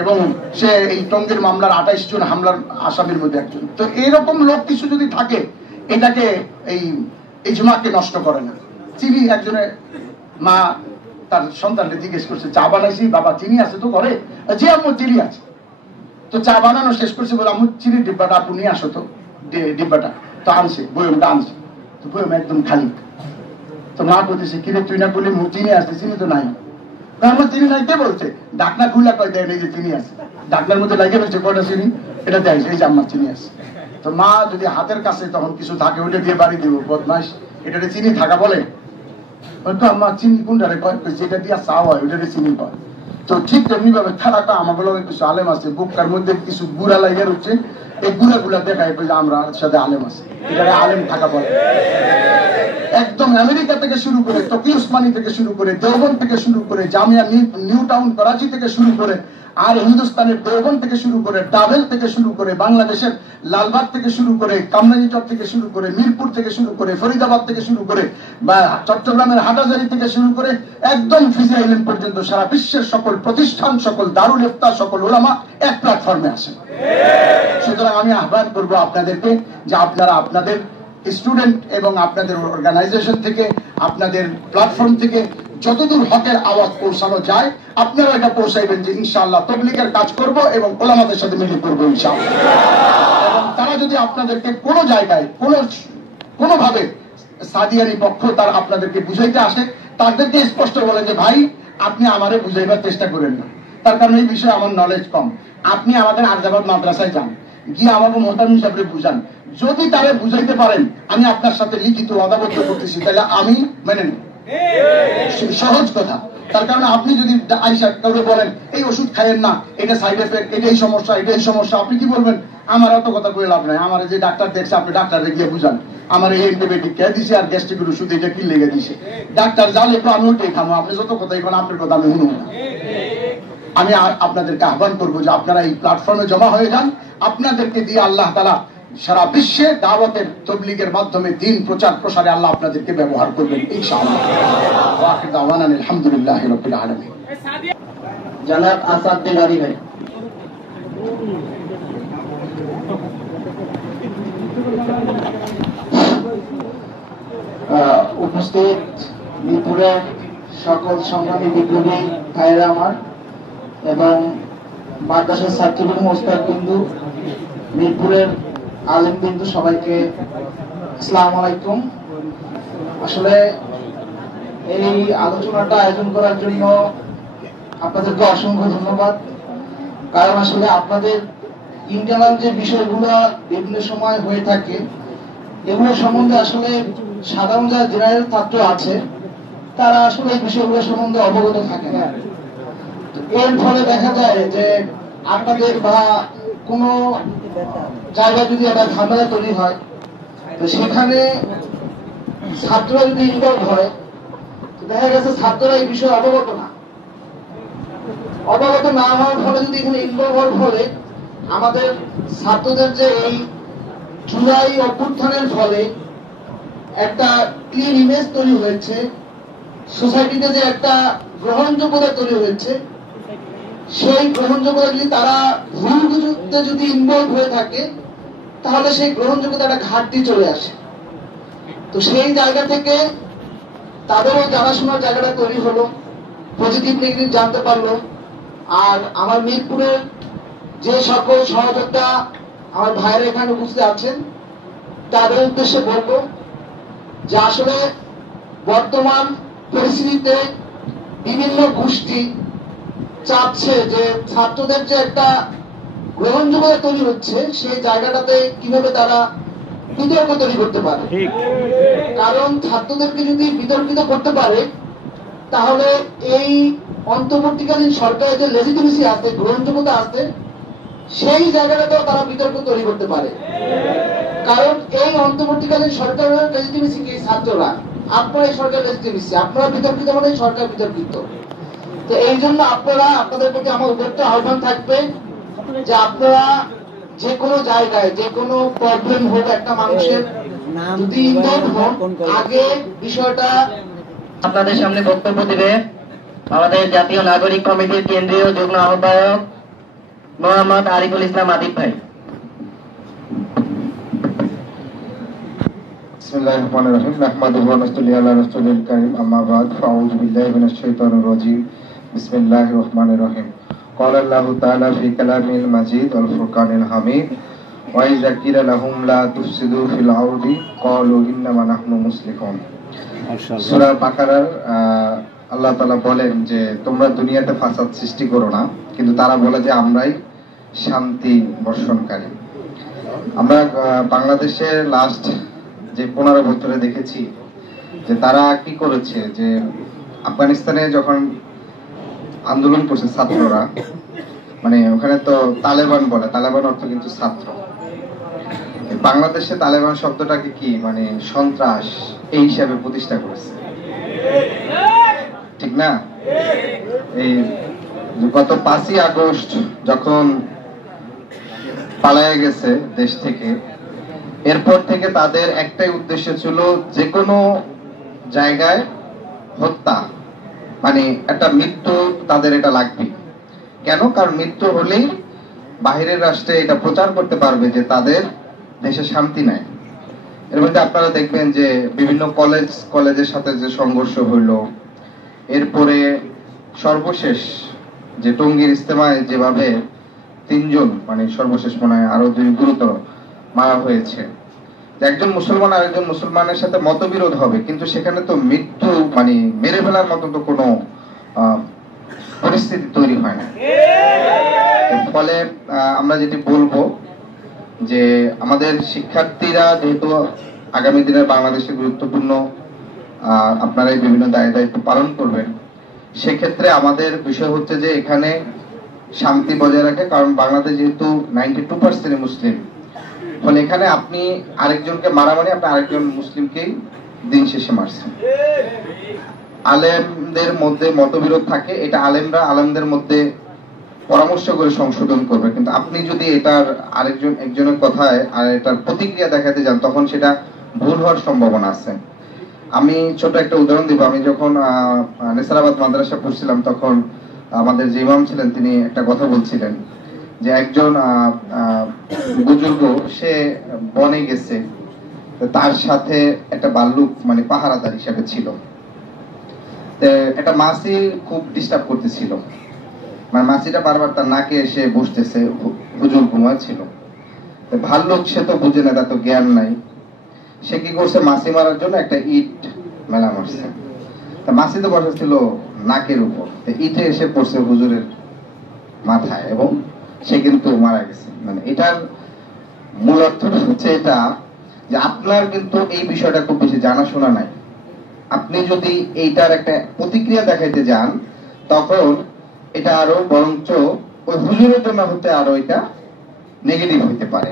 এবং সে এই টঙ্গীর মামলার 28 জন হামলার আসামির মধ্যে একজন। তো এইরকম লোক কিছু যদি থাকে, এটাকে এই ইজমাকে নষ্ট করে না। চিনি একজনের মা তার সন্তানকে জিজ্ঞেস করছে, চা বানাইছি বাবা, চিনি আছে তো ঘরে? জি আম্মু চিনি আছে। তো চা বানানো শেষ করছে, বলে আম্মু চিনির ডিব্বাটা আপনি নিয়ে আসো তো, ডিব্বাটা। তো আনছে, বয়মটা আনছে, তো বয়ম একদম খালি। তো মা বলতেছে, কিরে তুই না বলি চিনি আছে? চিনি তো নাই। আমার চিনি নাই কে বলছে? ডাকনা খুলে কয় দেয় যে চিনি আছে, ডাকনার মধ্যে লাগে রয়েছে কয়টা চিনি, এটা দেয় এই যে আমার চিনি আছে। তো মা যদি হাতের কাছে তখন কিছু থাকে, ওইটা দিয়ে বাড়ি দেবো, বদমাস এটাতে চিনি থাকা বলে? তো আমার চিনি কোনটারে কয়, যেটা দিয়ে চা হয় ওইটারে চিনি কয়। তো ঠিক তেমনি ভাবে খারাপটা আমাকে কিছু আলেম আছে, বুকটার মধ্যে কিছু গুড়া লাগিয়ে রয়েছে, এই গুড়া দেখায় আমরা সাথে আলেম আছে, এটারে আলেম থাকা বলে। একদম আমেরিকা থেকে শুরু করে, তকি উসমানী থেকে শুরু করে, দেওবন্দ থেকে শুরু করে, জামিয়া নিউ টাউন করাচি থেকে শুরু করে, আর হিন্দুস্তানের দেওবন্দ থেকে শুরু করে, ডাবেল থেকে শুরু করে, বাংলাদেশের লালবাগ থেকে শুরু করে, কামরাঙ্গীরচর থেকে শুরু করে, মিরপুর থেকে শুরু করে, ফরিদাবাদ থেকে শুরু করে, বা চট্টগ্রামের হাটাজারি থেকে শুরু করে, একদম ফিজি আইল্যান্ড পর্যন্ত সারা বিশ্বের সকল প্রতিষ্ঠান, সকল দারুল ইফতা, সকল উলামা এক প্ল্যাটফর্মে আসে। সুতরাং আমি আহ্বান করবো আপনাদেরকে যে আপনারা আপনাদের স্টুডেন্ট এবং আপনাদের অর্গানাইজেশন থেকে, আপনাদের প্ল্যাটফর্ম থেকে যতদূর হকের আওয়াজ পৌঁছানো যায়, আপনারা এটা পৌঁছাইবেন যে ইনশাআল্লাহ তাবলীগের কাজ করব এবং উলামাদের সাথে মিলে করবো ইনশাআল্লাহ। এবং তারা যদি আপনাদেরকে কোনো জায়গায় কোনোভাবে সাদিয়ানি পক্ষ তার আপনাদেরকে বুঝাইতে আসে, তাদেরকে স্পষ্ট বলেন যে ভাই আপনি আমারে বুঝাইবার চেষ্টা করেন না, তার কারণ এই বিষয়ে আমার নলেজ কম। আপনি আমাদের আরজাবাদ মাদ্রাসায় যান, গিয়ে আমাকে মোহতামিম সাহেবরে বুঝান। যদি তারা বুঝাইতে পারেন আমি আপনার সাথে লিখিত ওয়াদাবদ্ধ করতেছি, তাহলে আমি মেনে নিই। সহজ কথা। তার কারণে আপনি যদি আইসা কাউকে বলেন এই ওষুধ খাইয়েন না, এটা সাইড এফেক্ট, এটাই সমস্যা, এটাই সমস্যা, আপনি কি বলবেন? আমার অত কথা কয়ে লাভ নাই, আমার যে ডাক্তার দেখছে আপনি ডাক্তারে গিয়ে বুঝান আমার এই অ্যান্টিবায়োটিক কে দিছে আর গ্যাস্ট্রিকের ওষুধ এটা কি লেগে দিছে। ডাক্তার যা লেখো আমি ওইটাই খাবো, আপনি যত কথা এখন আপনার কথা আমি শুনবো না। আমি আপনাদেরকে আহ্বান করবো যে আপনারা এই প্ল্যাটফর্মে জমা হয়ে যান। আপনাদেরকে দিয়ে আল্লাহ তাআলা সারা বিশ্বে দাওয়াতের তবলিগের মাধ্যমে দ্বীন প্রচার প্রসারে আল্লাহ আপনাদেরকে ব্যবহার করবেন ইনশাআল্লাহ। ওয়া আখিরু দাওয়ানা আলহামদুলিল্লাহি রাব্বিল আলামিন। জনাব আসাদ দিলারি ভাই। উপস্থিত মিরপুরের সকল সংগ্রামী বিপ্লবী ভাইয়েরা আমার এবং মাদ্রাসার ছাত্রবৃন্দ, ওস্তাদ বিন্দু, মিরপুরের আলেম বিন্দু, সবাইকে আসসালামু আলাইকুম। আসলে এই আলোচনাটা আয়োজন করার জন্য আপনাদেরকে অসংখ্য ধন্যবাদ। কারণ আসলে আপনাদের ইন্টারনাল যে বিষয়গুলো বিভিন্ন সময় হয়ে থাকে এগুলো সম্বন্ধে আসলে সাধারণ যারা জেনারেল ছাত্র আছে তারা আসলে এই বিষয়গুলো সম্বন্ধে অবগত থাকে না। এর ফলে দেখা যায় যে আপনাদের বা কোনো জায়গায় যদি একটা ঝামেলা তৈরি হয় তো সেখানে ছাত্ররা যদি ইনভলভ হয় তো দেখা গেছে ছাত্ররা এই বিষয়ে অবগত না হওয়ার ফলে যদি এখানে ইনভলভ হওয়ার ফলে আমাদের ছাত্রদের যে এই জুলাই অভ্যুত্থানের ফলে একটা ক্লিন ইমেজ তৈরি হয়েছে, সোসাইটিতে যে একটা গ্রহণযোগ্যতা তৈরি হয়েছে, সেই গ্রহণযোগ্যতা যদি তারা ভুল বুঝতে যদি ইনভলভ হয়ে থাকে তাহলে সেই গ্রহণযোগ্যতা একটা ঘাটতি চলে আসে। তো সেই জায়গা থেকে তাদেরও জানাশোনার জায়গাটা তৈরি হলো, পজিটিভ নেগেটিভ জানতে পারলো। আর আমার মিরপুরের যে সকল সহযোদ্ধা আমার ভাইয়েরা এখানে উপস্থিত আছেন তাদের উদ্দেশ্যে বলবো যে আসলে বর্তমান পরিস্থিতিতে বিভিন্ন গোষ্ঠী চাচ্ছে যে ছাত্রদের যে একটা গ্রহণযোগ্যতা তৈরি হচ্ছে সেই জায়গাটাতে কিভাবে তারা বিতর্ক তৈরি করতে পারে। কারণ ছাত্রদেরকে যদি বিতর্কিত করতে পারে তাহলে এই অন্তর্বর্তীকালীন সরকারের যে লেজিটিমেসি আছে, গ্রহণযোগ্যতা আছে, সেই জায়গাটাতেও তারা বিতর্ক তৈরি করতে পারে। কারণ এই অন্তর্বর্তীকালীন সরকারের লেজিটিমেসি কি? ছাত্ররা। আপনারা এই সরকার লেজিটিমেসি, আপনারা বিতর্কিত মানে সরকার বিতর্কিত। তো এই জন্য আপনাদের প্রতি আমার উদ্দেশ্য আহ্বান থাকবে যে আপনারা যে কোনো জায়গায় যে কোনো প্রবলেম হোক একটা মানুষের যদি ইনভলভ হন, আগে বিষয়টা আপনাদের সামনে বক্তব্য দিবে আমাদের জাতীয় নাগরিক কমিটির কেন্দ্রীয় যুগ্ম আহ্বায়ক মোহাম্মদ আরিফুল ইসলাম আদিব ভাই। বিসমিল্লাহির রহমানির রহিম। নাহমাদুহু ওয়া নুসাল্লি আলা রাসূলিল কারীম, আম্মা বা'দ, ফাআউযু বিল্লাহি মিনাশ শাইতানির রাজীম। বিসমিল্লাহির রহমানির রহিম। ক্বালা আল্লাহু তাআলা ফি কালামিল মাজিদ ওয়াল ফুরকানিল হামিদ ওয়া ইযা কিলা লাহুম লা তুফসিদু ফিল আরদি ক্বালু ইন্নামা নাহনু মুসলিহুন। সূরা বাকারার আল্লাহ তাআলা বলেন যে তোমরা দুনিয়াতে ফাসাদ সৃষ্টি করো না, কিন্তু তারা বলে যে আমরাই শান্তি বর্ষণকারী। আমরা বাংলাদেশের লাস্ট যে 15 বছরে দেখেছি যে তারা কি করেছে, যে আফগানিস্তানে যখন আন্দোলন করছে ছাত্ররা, মানে ওখানে তো তালেবান বলে, তালেবান অর্থ কিন্তু ছাত্র। বাংলাদেশে তালেবান শব্দটাকে কি মানে সন্ত্রাস এই হিসাবে প্রতিষ্ঠা করেছে, ঠিক না? এই গত 5ই আগস্ট যখন পালায়ে গেছে দেশ থেকে, এরপর থেকে তাদের একটাই উদ্দেশ্য ছিল যে কোনো জায়গায় হত্যা, মানে একটা মৃত্যু তাদের এটা লাগবে। কেন? কারণ মৃত্যু হলেই বাহিরের রাষ্ট্রে এটা প্রচার করতে পারবে যে তাদের দেশে শান্তি নাই। এর মধ্যে আপনারা দেখবেন যে বিভিন্ন কলেজের সাথে যে সংঘর্ষ হইল, এরপরে সর্বশেষ যে টঙ্গীর ইজতেমায় যেভাবে 3 জন, মানে সর্বশেষ মনে হয় আরো 2 গুরুতর মারা হয়েছে। একজন মুসলমান আর একজন মুসলমানের সাথে মতবিরোধ হবে, কিন্তু সেখানে তো মৃত্যু মানে মেরে ফেলার মতো তো কোনো পরিস্থিতি তৈরি হয় না। ফলে আমরা যেটি বলবো যে আমাদের শিক্ষার্থীরা যেহেতু আগামী দিনের বাংলাদেশের গুরুত্বপূর্ণ আপনারা এই বিভিন্ন দায়িত্ব পালন করবেন। সেক্ষেত্রে আমাদের বিষয় হচ্ছে যে এখানে শান্তি বজায় রাখে, কারণ বাংলাদেশ যেহেতু 92% মুসলিম, ফলে এখানে আপনি আরেকজনকে মারা মানে আপনি আরেকজন মুসলিমকেই দিন শেষে মারছেন। আলেমদের মধ্যে মতবিরোধ থাকে, এটা আলেমদের মধ্যে পরামর্শ করে সংশোধন করবে, কিন্তু আপনি যদি এটার একজনের কথায় আর এটার প্রতিক্রিয়া দেখাতে যান তখন সেটা ভুল হওয়ার সম্ভাবনা আছে। আমি ছোট একটা উদাহরণ দিব। আমি যখন নেসারাবাদ মাদ্রাসা পড়ছিলাম তখন আমাদের যে ইমাম ছিলেন তিনি একটা কথা বলছিলেন যে একজন বুজুর্গ সে বনে গেছে, তার সাথে একটা ভাল্লুক মানে পাহারাদার হিসাবে ছিল। একটা মাছি খুব ডিস্টার্ব করতেছিল, মানে মাছিটা বারবার তার নাকে এসে বসতেছে, হুজুর ঘুমাচ্ছিল। ভাল্লুক সে তো বুঝে না, তার তো জ্ঞান নাই, সে কি করছে মাছি মারার জন্য একটা ইট মেলা মারছে। মাছি তো বসেছিল নাকের উপর, ইটে এসে পড়ছে হুজুরের মাথায় এবং সে কিন্তু মারা গেছে। মানে এটার মূল অর্থটা হচ্ছে এটা যে আপনার কিন্তু এই বিষয়টা খুব বেশি জানাশোনা নাই। আপনি যদি এইটার একটা প্রতিক্রিয়া দেখাইতে যান তখন এটা আরো বরঞ্চ ওই হুজুরের জন্য হতে আরো এটা নেগেটিভ হইতে পারে।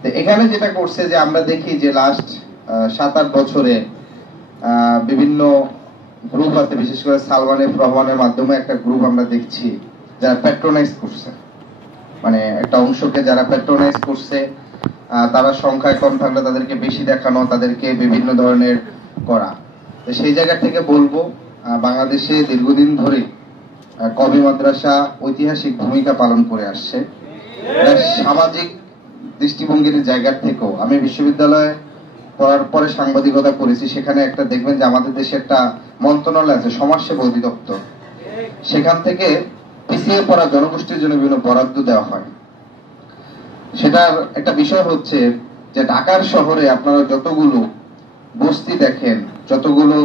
তো এখানে যেটা করছে যে আমরা দেখি যে লাস্ট 7-8 বছরে বিভিন্ন গ্রুপ আছে, বিশেষ করে সালমান এফ রহমানের মাধ্যমে একটা গ্রুপ আমরা দেখছি যারা প্যাট্রোনাইজ করছে, মানে একটা অংশকে যারা প্যাট্রোনাইজ করছে, তারা সংখ্যায় কম থাকলে তাদেরকে বেশি দেখানো, তাদেরকে বিভিন্ন ধরনের করা। তো সেই জায়গা থেকে বলবো বাংলাদেশে দীর্ঘদিন ধরে কওমি মাদ্রাসা ঐতিহাসিক ভূমিকা পালন করে আসছে। সামাজিক দৃষ্টিভঙ্গির জায়গা থেকেও আমি বিশ্ববিদ্যালয়ে পড়ার পরে সাংবাদিকতা করেছি, সেখানে একটা দেখবেন যে আমাদের দেশে একটা মন্ত্রণালয় আছে সমাজসেবা অধিদপ্তর, সেখান থেকে পিছিয়ে পড়া জনগোষ্ঠীর জন্য বিভিন্ন বরাদ্দ দেওয়া হয়। সেটার একটা বিষয় হচ্ছে যে ঢাকার শহরে আপনারা যতগুলো বস্তি দেখেন, যতগুলো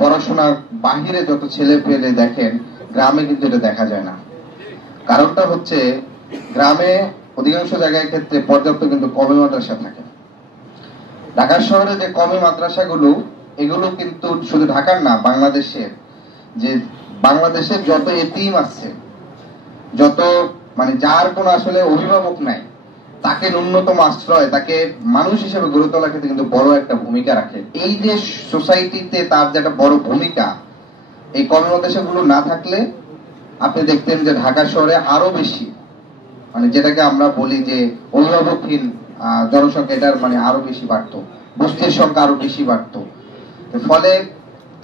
পড়াশোনার বাহিরে যত ছেলে পেলে দেখেন, গ্রামে কিন্তু এটা দেখা যায় না। কারণটা হচ্ছে গ্রামে অধিকাংশ জায়গায় ক্ষেত্রে পর্যাপ্ত কিন্তু কওমি মাদ্রাসা থাকে। ঢাকার শহরে যে কওমি মাদ্রাসাগুলো, এগুলো কিন্তু শুধু ঢাকার না, বাংলাদেশের যত এতিম আছে, যত মানে যার কোনো আসলে অভিভাবক নাই, তাকে ন্যূনতম আশ্রয়, তাকে মানুষ হিসেবে গড়ে তোলার ক্ষেত্রে কিন্তু বড় একটা ভূমিকা রাখে। এই যে সোসাইটিতে তার যে একটা বড় ভূমিকা, এই কওমি মাদ্রাসাগুলো না থাকলে আপনি দেখতেন যে ঢাকা শহরে আরো বেশি, মানে যেটাকে আমরা বলি যে অভিভাবকহীন জনসংখ্যা, এটার মানে আরো বেশি বাড়তো, বস্তির সংখ্যা আরো বেশি বাড়তো। ফলে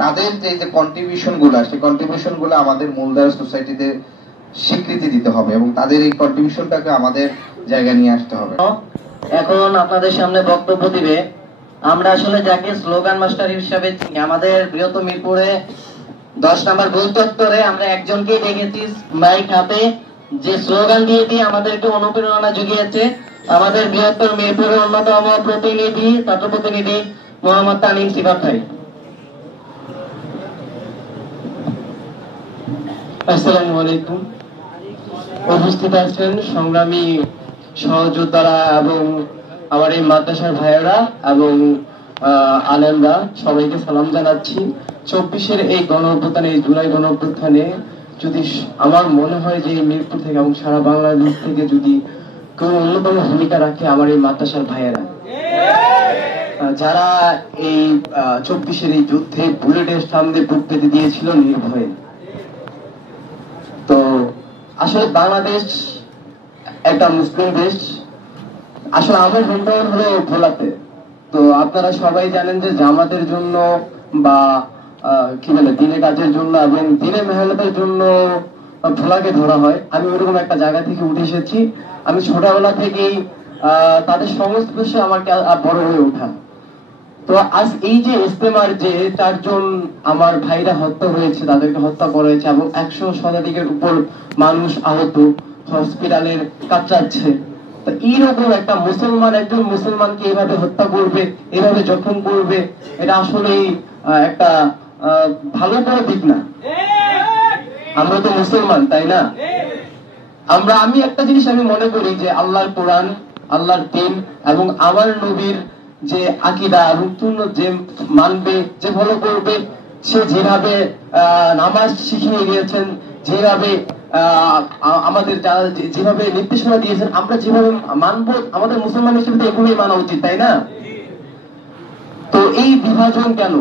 তাদের যে কন্ট্রিবিউশন গুলো, সেই কন্ট্রিবিউশন গুলো আমাদের মূলধারা সোসাইটিতে স্বীকৃতি দিতে হবে এবং তাদের এই কন্ট্রিবিউশনটাকে আমাদের জায়গায় নিয়ে আসতে হবে। এখন আপনাদের সামনে বক্তব্য দিবে, আমরা আসলে যাকে স্লোগান মাস্টার হিসেবে চিনি, আমাদের বৃহত্তর মিরপুরে 10 নম্বর গোল চত্বরে আমরা একজনকে দেখেছি মাইক হাতে, যে স্লোগান দিয়ে আমাদেরকে অনুপ্রেরণা জুগিয়েছে আমাদের বৃহত্তর মিরপুরের অন্যতম প্রতিনিধি, ছাত্র প্রতিনিধি মোহাম্মদ তানিম সিফাত ভাই। আসসালামু আলাইকুম। উপস্থিত আছেন সংগ্রামী সহযোদ্ধারা এবং আমার এই মাদ্রাসার ভাইয়েরা এবং আলেমরা, সবাইকে সালাম জানাচ্ছি। 24-এর এই গণঅভ্যুত্থানে, এই জুলাই গণঅভ্যুত্থানে যদি আমার মনে হয় যে মিরপুর থেকে এবং সারা বাংলাদেশ থেকে যদি কেউ অন্যতম ভূমিকা রাখে আমার এই মাদ্রাসার ভাইয়েরা, যারা এই 24-এর এই যুদ্ধে বুলেটের সামনে বুক পেতে দিয়েছিল নির্ভয়ে। তো আসলে বাংলাদেশ একটা মুসলিম দেশ, আসলে আমার হোমটাউন হলো ভোলাতে। তো আপনারা সবাই জানেন যে জামাতের জন্য বা কি বলে দিনের কাজের জন্য এবং দিনের মেহনতের জন্য ভোলাকে ধরা হয়। আমি ওরকম একটা জায়গা থেকে উঠে এসেছি। আমি ছোটবেলা থেকেই তাদের সংস্পর্শে আমাকে বড় হয়ে ওঠা। তো আজ এই যে ইজতেমার যে 4 জন আমার ভাইরা হত্যা হয়েছে, তাদেরকে হত্যা করা হয়েছে এবং 100 শতাধিকের উপর মানুষ আহত, হসপিটালের কাটাচ্ছে। তো এইরকম একটা মুসলমান একজন মুসলমানকে এভাবে হত্যা করবে, এভাবে জখম করবে, এটা আসলেই একটা ভালো বড় দিক না। আমরা তো মুসলমান, তাই না? আমি একটা জিনিস আমি মনে করি যে আল্লাহর কোরআন, আল্লাহর দিন এবং আমার নবীর যে আকীদা রুতুন যে মানবে, যে ফলো করবে, সে যেভাবে নামাজ শিখিয়ে গিয়েছেন, যেভাবে আমাদের যারা যেভাবে নির্দেশনা দিয়েছেন, আমরা যেভাবে মানবো, আমাদের মুসলমান হিসেবে এগুলোই মানা উচিত, তাই না? তো এই বিভাজন কেন?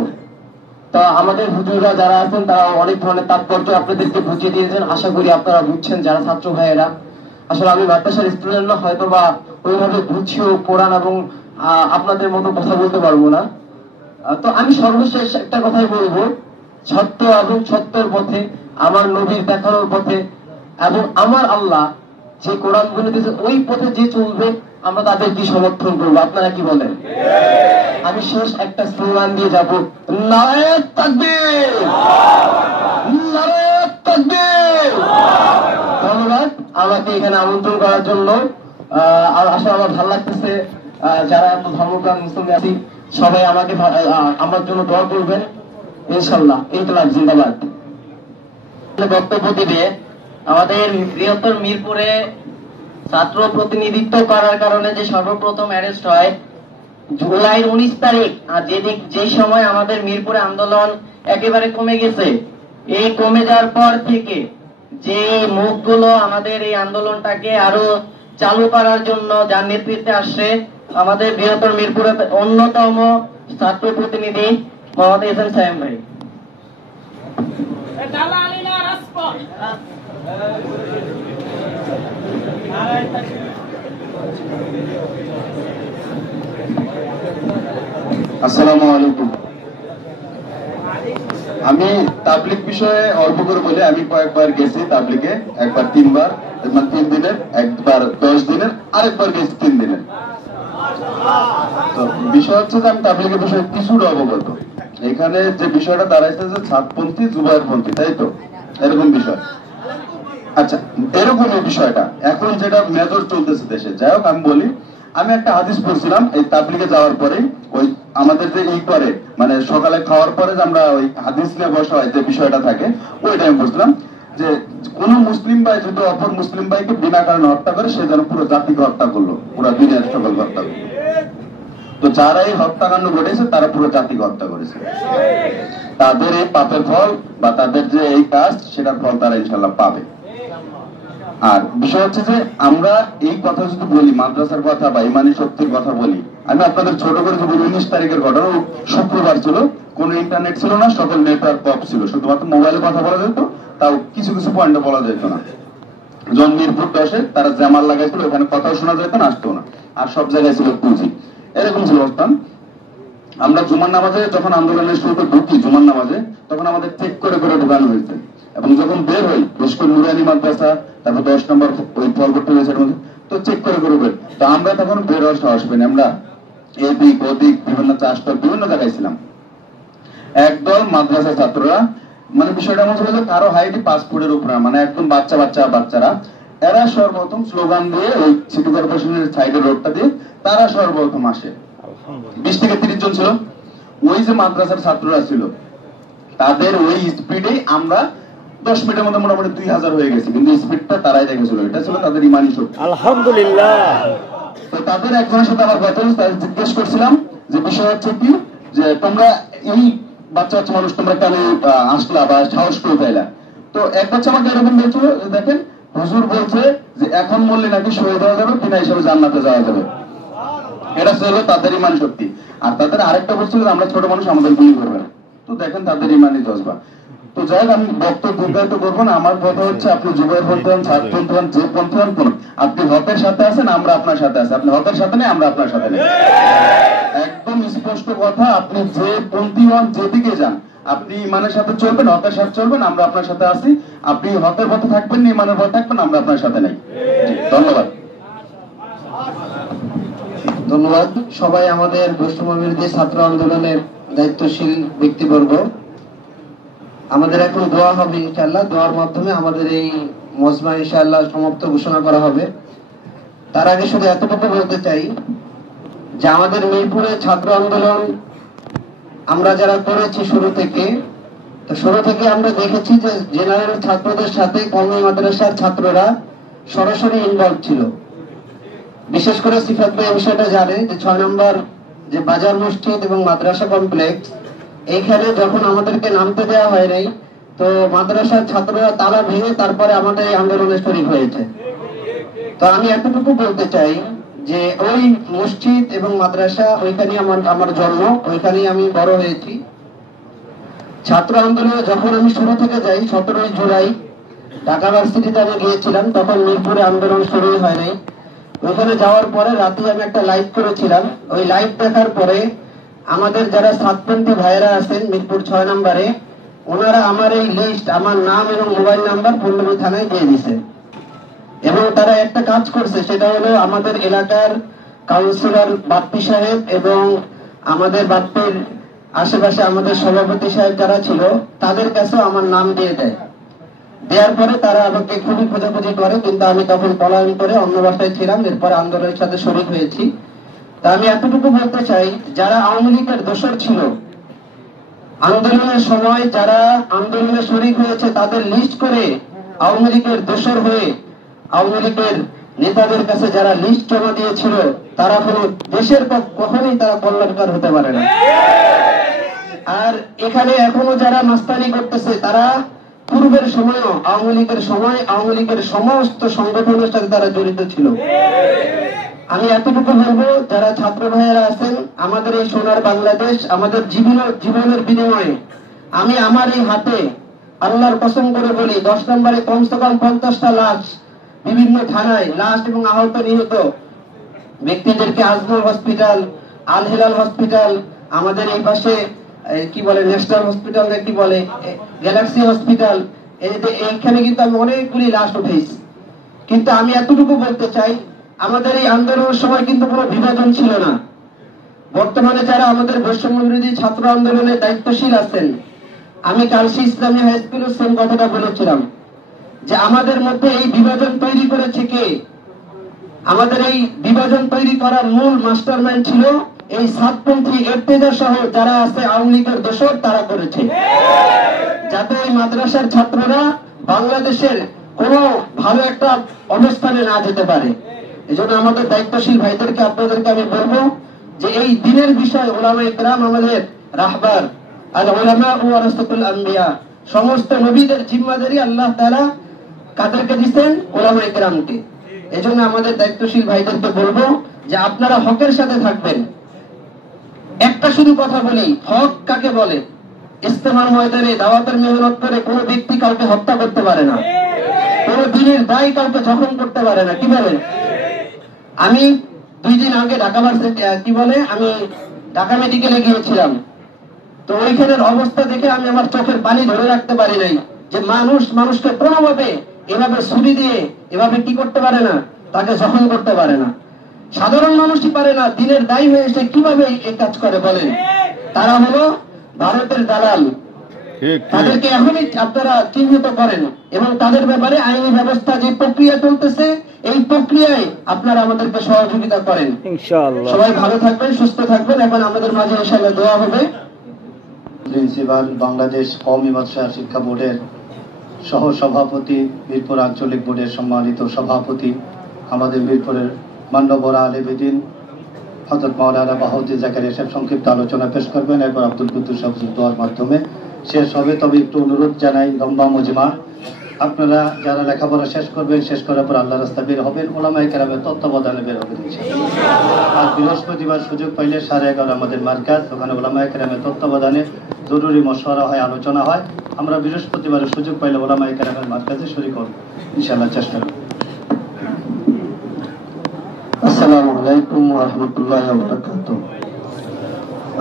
তা আমাদের হুজুররা যারা আছেন তারা অনেক ধরনের তাৎপর্য আপনাদেরকে বুঝিয়ে দিয়েছেন, আশা করি আপনারা বুঝছেন যারা ছাত্র ভাইয়েরা। আসলে আমি মাদ্রাসার স্টুডেন্ট না, হয়তো বা ওইভাবে বুঝিও কোরআন এবং আপনাদের মতো কথা বলতে পারবো না। তো আমি সর্বশেষ একটা কথাই বলবো, সত্য এবং সত্যের পথে, আমার নবীর দেখানোর পথে এবং আমার আল্লাহ যে কোরআন গুলো দিয়েছে ওই পথে যে চলবে, আমরা তাদেরকে সমর্থন করবো। আপনারা কি বলেন? আমি শেষ একটা স্লোগান দিয়ে যাবো, নারায়ে তাকবীর, নারায়ে তাকবীর। ধন্যবাদ আমাকে এখানে আমন্ত্রণ করার জন্য। আর আসলে আমার ভালো লাগতেছে, যারা ধর্মপ্রাণ মুসলিম আছি সবাই আমাকে আমার জন্য দোয়া করবেন ইনশাল্লাহ। ইনকলাব জিন্দাবাদ। বক্তব্য দিবে আমাদের বৃহত্তর মিরপুরে ছাত্র প্রতিনিধিত্ব করার কারণে যে সর্বপ্রথম অ্যারেস্ট হয় জুলাইয়ের 19 তারিখ, আর যে সময় আমাদের মিরপুরে আন্দোলন একেবারে কমে গেছে, এই কমে যাওয়ার পর থেকে যে মুখগুলো আমাদের এই আন্দোলনটাকে আরো চালু করার জন্য যার নেতৃত্বে আসছে আমাদের বৃহত্তর মিরপুরের অন্যতম ছাত্র প্রতিনিধি মোহাম্মদ এহসান সায়েম ভাই। আসসালামু আলাইকুম। আমি তাবলিগ বিষয়ে অল্প করে বলি, আমি কয়েকবার গেছি তাবলিগে, একবার 3 বার, মানে 3 দিনের, একবার 10 দিনের, আরেকবার গেছি 3 দিনের। তো বিষয় হচ্ছে যে আমি তাবলিগের বিষয়ে কিছুটা অবগত। এখানে যে বিষয়টা দাঁড়াইছে যে ছাদপন্থী যুবায়রপন্থী, তাই তো, এরকম বিষয়। আচ্ছা, এরকম এই বিষয়টা এখন যেটা মেজর চলতেছে দেশে। যাই হোক, আমি বলি, আমি একটা হাদিস পড়ছিলাম এই তাবলিগে যাওয়ার পরে, ওই আমাদের যে করে মানে সকালে খাওয়ার পরে যে আমরা ওই হাদিস নিয়ে বসা হয় যে বিষয়টা থাকে, ওইটা আমি পড়ছিলাম যে কোন মুসলিম ভাই যদি অপর মুসলিম ভাইকে বিনা কারণে হত্যা করে, সে যেন পুরো জাতিকে হত্যা করলো, পুরো দুনিয়ার সকল হত্যা করলো। তো যারা এই হত্যাকাণ্ড ঘটেছে তারা পুরো জাতিকে হত্যা করেছে। তাদের এই পাপের ফল বা তাদের যে এই কাজ, সেটার ফল তারা ইনশাল্লাহ পাবে। আর বিষয় হচ্ছে যে আমরা এই কথা যদি বলি, মাদ্রাসার কথা বা ইমানি শক্তির কথা বলি, আমি আপনাদের ছোট করে যে 19 তারিখের ঘটনা, শুক্রবার ছিল, কোন ইন্টারনেট ছিল না, সকল নেটওয়ার্ক অফ ছিল, শুধুমাত্র মোবাইলে কথা বলা যেত, তাও কিছু কিছু পয়েন্টে বলা যেত না। যখন মিরপুর 10-এ তারা জামাল লাগাইছিল, ওখানে কথাও শোনা যেত না, আসতো না, আর সব জায়গায় ছিল 2G, এরকম ছিল অবস্থান। আমরা জুমার নামাজে যখন আন্দোলনের শুরুতে ঢুকি, জুমার নামাজে তখন আমাদের চেক করে করে ঢুকানো হয়েছে, এবং যখন বের হই, বিশেষ করে নুরানি মাদ্রাসা, তারপর 10 নম্বর ওই ফলপট্টি হয়েছে, তো চেক করে করে বের। তো আমরা তখন বের হওয়ার সাহস পাইনি, আমরা এদিক ওদিক বিভিন্ন চাষটা বিভিন্ন জায়গায় ছিলাম। একদল মাদ্রাসা ছাত্ররা, মানে বিষয়টা এমন ছিল যে কারো হাইট 5 ফুটের উপরে, মানে একদম বাচ্চারা, এরা সর্বপ্রথম স্লোগান দিয়ে ওই সিটি কর্পোরেশনের সাইডের রোডটা দিয়ে তারা সর্বপ্রথম আসে। 20 থেকে 30 জন ছিল। ওই যে মাদ্রাসার ছাত্ররা ছিল, তাদের ওই স্পিডে আমরা 10 মিনিটের মধ্যে মোটামুটি 2000 হয়ে গেছে, কিন্তু স্পিডটা তারাই রেখেছিল, এটা ছিল তাদের ইমানি শক্তি, আলহামদুলিল্লাহ। তো তাদের একজনের সাথে আমার কথা হচ্ছে, তাদের জিজ্ঞেস করছিলাম যে বিষয় হচ্ছে কি, যে তোমরা এই বাচ্চা মানুষ তোমরা কেন আসলা বা সাহস করে পাইলা? তো এক বাচ্চা আমাকে এরকম বলছিল, দেখেন হুজুর বলছে যে এখন মরলে নাকি শহীদ হওয়া যাবে, বিনা হিসেবে জান্নাতে যাওয়া যাবে, এটা ছিল তাদের ইমান শক্তি। আর তাদের আরেকটা বলছিল আমরা ছোট মানুষ, আমাদের গুলি করবে না। তো দেখেন তাদের ইমানি জজবা। তো যাই হোক, আমি বক্তব্য দীর্ঘায়িত করবো না। আমার কথা হচ্ছে, আপনি যুবায়রপন্থী হন, ছাত্রপন্থী হন, যে পন্থী হন, কোন আপনি হকের সাথে আছেন, আমরা আপনার সাথে আছি। আপনি হকের সাথে নেই, আমরা আপনার সাথে নেই, একদম স্পষ্ট কথা। আপনি যে পন্থী হন, যেদিকে যান, আপনি ইমানের সাথে চলবেন, হকের সাথে চলবেন, আমরা আপনার সাথে আছি। আপনি হকের পথে থাকবেন না, ইমানের পথে থাকবেন, আমরা আপনার সাথে নেই। ধন্যবাদ। ধন্যবাদ সবাই আমাদের বৈষম্য বিরোধী ছাত্র আন্দোলনের দায়িত্বশীল ব্যক্তিবর্গ। আমাদের এখন দোয়া হবে ইনশাআল্লাহ, দোয়ার মাধ্যমে আমাদের এই মজমা ইনশাআল্লাহ সমাপ্ত ঘোষণা করা হবে। তার আগে শুধু এতটুকু বলতে চাই যে আমাদের মিরপুরে ছাত্র আন্দোলন আমরা যারা করেছি শুরু থেকে আমরা দেখেছি যে জেনারেল ছাত্রদের সাথে কওমি মাদ্রাসার ছাত্ররা সরাসরি ইনভলভ ছিল। বিশেষ করে সিফাত ভাই এই বিষয়টা জানে যে 6 নম্বর যে বাজার মসজিদ এবং মাদ্রাসা কমপ্লেক্স, এইখানে যখন আমাদেরকে নামতে দেওয়া হয় নাই, তো মাদ্রাসার ছাত্ররা তালা ভেঙে তারপরে আমাদের এই আন্দোলনে শরীক হয়েছে। তো আমি এতটুকু বলতে চাই যে ওই মসজিদ এবং মাদ্রাসা, ওইখানেই আমার জন্ম, ওইখানেই আমি বড় হয়েছি। ছাত্র আন্দোলনে যখন আমি শুরু থেকে যাই 17 জুলাই ঢাকা ভার্সিটিতে আমি গিয়েছিলাম, তখন মিরপুরে আন্দোলন শুরুই হয় নাই। ওখানে যাওয়ার পরে রাতে আমি একটা লাইভ করেছিলাম। ওই লাইভ দেখার পরে আমাদের যারা সাতপন্থী ভাইয়েরা আছেন মিরপুর 6 নম্বরে, ওনারা আমার এই লিস্ট, আমার নাম এবং মোবাইল নাম্বার পল্লবী থানায় দিয়ে দিছে। এবং তারা একটা কাজ করছে, সেটা হলো আমাদের এলাকার কাউন্সিলর বাপ্পি সাহেব এবং আমাদের বাপ্পির আশেপাশে আমাদের সভাপতি সাহেব যারা ছিল, তাদের কাছেও আমার নাম দিয়ে দেয়। দেওয়ার পরে তারা আমাকে খুবই খোঁজাখুঁজি করে, কিন্তু আমি তখন পলায়ন করে অন্য বাসায় ছিলাম, এরপরে আন্দোলনের সাথে শরীক হয়েছি। তা আমি এতটুকু বলতে চাই, যারা আওয়ামী লীগের দোসর ছিল আন্দোলনের সময়, যারা আন্দোলনে শরীক হয়েছে, তাদের লিস্ট করে আওয়ামী লীগের দোসর হয়ে আওয়ামী লীগের নেতাদের কাছে যারা লিস্ট জমা দিয়েছিল, তারা কোনো দেশের কখনোই তারা কল্যাণকার হতে পারে না। আর এখানে এখনো যারা মাস্তানি করতেছে, তারা পূর্বের সময়ও আওয়ামী লীগের সময় আওয়ামী লীগের সমস্ত সংগঠনের সাথে তারা জড়িত ছিল। আমি এতটুকু বলবো, যারা ছাত্র ভাইয়েরা আছেন, আমাদের এই সোনার বাংলাদেশ, আমাদের জীবনের বিনিময়ে আমি আমার এই হাতে আল্লাহর কসম করে বলি, 10 নম্বরে কমসে কম 50টা লাশ, বিভিন্ন থানায় লাশ এবং আহত নিহত ব্যক্তিদেরকে আজমল হসপিটাল, আল হেলাল হসপিটাল, আমাদের এই পাশে কি বলে ন্যাশনাল হসপিটাল, কি বলে গ্যালাক্সি হসপিটাল, এইখানে কিন্তু আমি অনেকগুলি লাশ উঠেছি। কিন্তু আমি এতটুকু বলতে চাই, আমাদের এই আন্দোলনের সময় কিন্তু কোনো বিভাজন ছিল না। বর্তমানে যারা আমাদের বৈষম্য বিরোধী ছাত্র আন্দোলনে দায়িত্বশীল আছেন, আমি কালসি ইসলামী হাই স্কুলে সেম কথাটা বলেছিলাম যে আমাদের মধ্যে এই বিভাজন তৈরি করেছে কে? আমাদের এই বিভাজন তৈরি করার মূল মাস্টারমাইন্ড ছিল এই সাতপন্থী এরতেজা সহ যারা আছে আওয়ামী লীগের দোসর, তারা করেছে, যাতে এই মাদ্রাসার ছাত্ররা বাংলাদেশের কোন ভালো একটা অবস্থানে না যেতে পারে। এজন্য আমাদের দায়িত্বশীল ভাইদেরকে, আপনাদেরকে আমি বলবো যে এই দিনের বিষয় উলামায়ে কেরাম আমাদের রাহবার, আল উলামা ওয়ারাসাতুল আম্বিয়া, সমস্ত নবীদের জিম্মাদারি আল্লাহ তাআলা কাদেরকে দিবেন? উলামায়ে কেরামকে। এজন্য আমাদের দায়িত্বশীল ভাইদেরকে বলবো যে আপনারা হকের সাথে থাকবেন। একটা শুধু কথা বলি, হক কাকে বলে? ইস্তেমার ময়দানে দাওয়াতের মেহনত করে কোন ব্যক্তি কাউকে হত্যা করতে পারে না, কোন দিনের দায় কাউকে জখম করতে পারে না। কি বলে? আমি 2 দিন আগে ঢাকা আমি ঢাকা মেডিকেলে গিয়েছিলাম। তো ওইখানের অবস্থা দেখে আমি আমার চোখের পানি ধরে রাখতে পারি নাই, যে মানুষকে কোনোভাবে এভাবে ছুরি দিয়ে এভাবে কি করতে পারে না, তাকে জখম করতে পারে না। সাধারণ মানুষই পারে না, দিনের দায়ী হয়ে এসে কিভাবে এই কাজ করে বলেন? তারা হলো ভারতের দালাল। তাদেরকে এখনই আপনারা চিহ্নিত করেন এবং তাদের ব্যাপারে আইনি ব্যবস্থা যে প্রক্রিয়া চলতেছে, এই প্রক্রিয়ায় আপনারা আমাদেরকে সহযোগিতা করেন ইনশাআল্লাহ। সবাই ভালো থাকবেন, সুস্থ থাকবেন। এখন আমাদের মাঝে ইনশাআল্লাহ দোয়া হবে। প্রিন্সিপাল, বাংলাদেশ কওমি মাদ্রাসা শিক্ষা বোর্ডের সহ সভাপতি, মিরপুর আঞ্চলিক বোর্ডের সম্মানিত সভাপতি, আমাদের মিরপুরের মান্যবর আলেম হযরত মাওলানা বাহাউদ্দিন জাকারিয়া সাহেব সংক্ষিপ্ত আলোচনা পেশ করবেন, এরপর আব্দুল কুদ্দুস সাহেব দোয়ার মাধ্যমে শেষ হবে। তবে একটু অনুরোধ জানাই, লম্বা মজমা, আপনারা যারা লেখাপড়া শেষ করবেন, শেষ করার পর আল্লাহ রাস্তা বের হবেন, ওলামায়ে কেরামের তত্ত্বাবধানে বের হবেন ইনশাআল্লাহ। আর বৃহস্পতিবার সুযোগ পাইলে 11:30 আমাদের মার্কাজ, ওখানে ওলামায়ে কেরামের তত্ত্বাবধানে জরুরি মশওয়ারা হয়, আলোচনা হয়। আমরা বৃহস্পতিবারের সুযোগ পাইলে ওলামায়ে কেরামের মার্কাজে শরীক হব ইনশাআল্লাহ, চেষ্টা করব। আসসালামু আলাইকুম ওয়া রাহমাতুল্লাহি ওয়া বারাকাতুহু।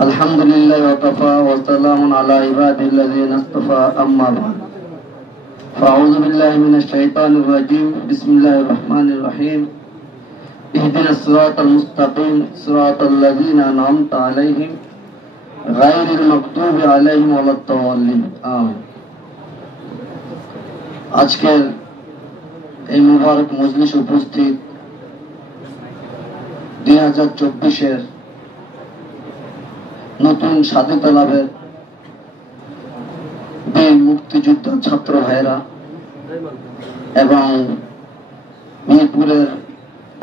আলহামদুলিল্লাহি ওয়া কাফা ওয়া সালামুন আলা ইবাদিল্লাযিনা ইসতাফা, আম্মা বা'দ। ফাআউযু বিল্লাহি মিনাশ শাইতানির রাজীম। বিসমিল্লাহির রহমানির রহিম। ইহদিনাস সিরাতাল মুস্তাকিম, সিরাতাল্লাযিনা আন'আমতা আলাইহিম গায়রিল মাগদুবি আলাইহিম ওয়ালাদ দাল্লিন। আমিন। আজকের এই মুবারক মজলিসে উপস্থিত 2024-এর নতুন স্বাধীনতা লাভের বীর মুক্তিযোদ্ধা ছাত্র ভাইরা এবং মিরপুরের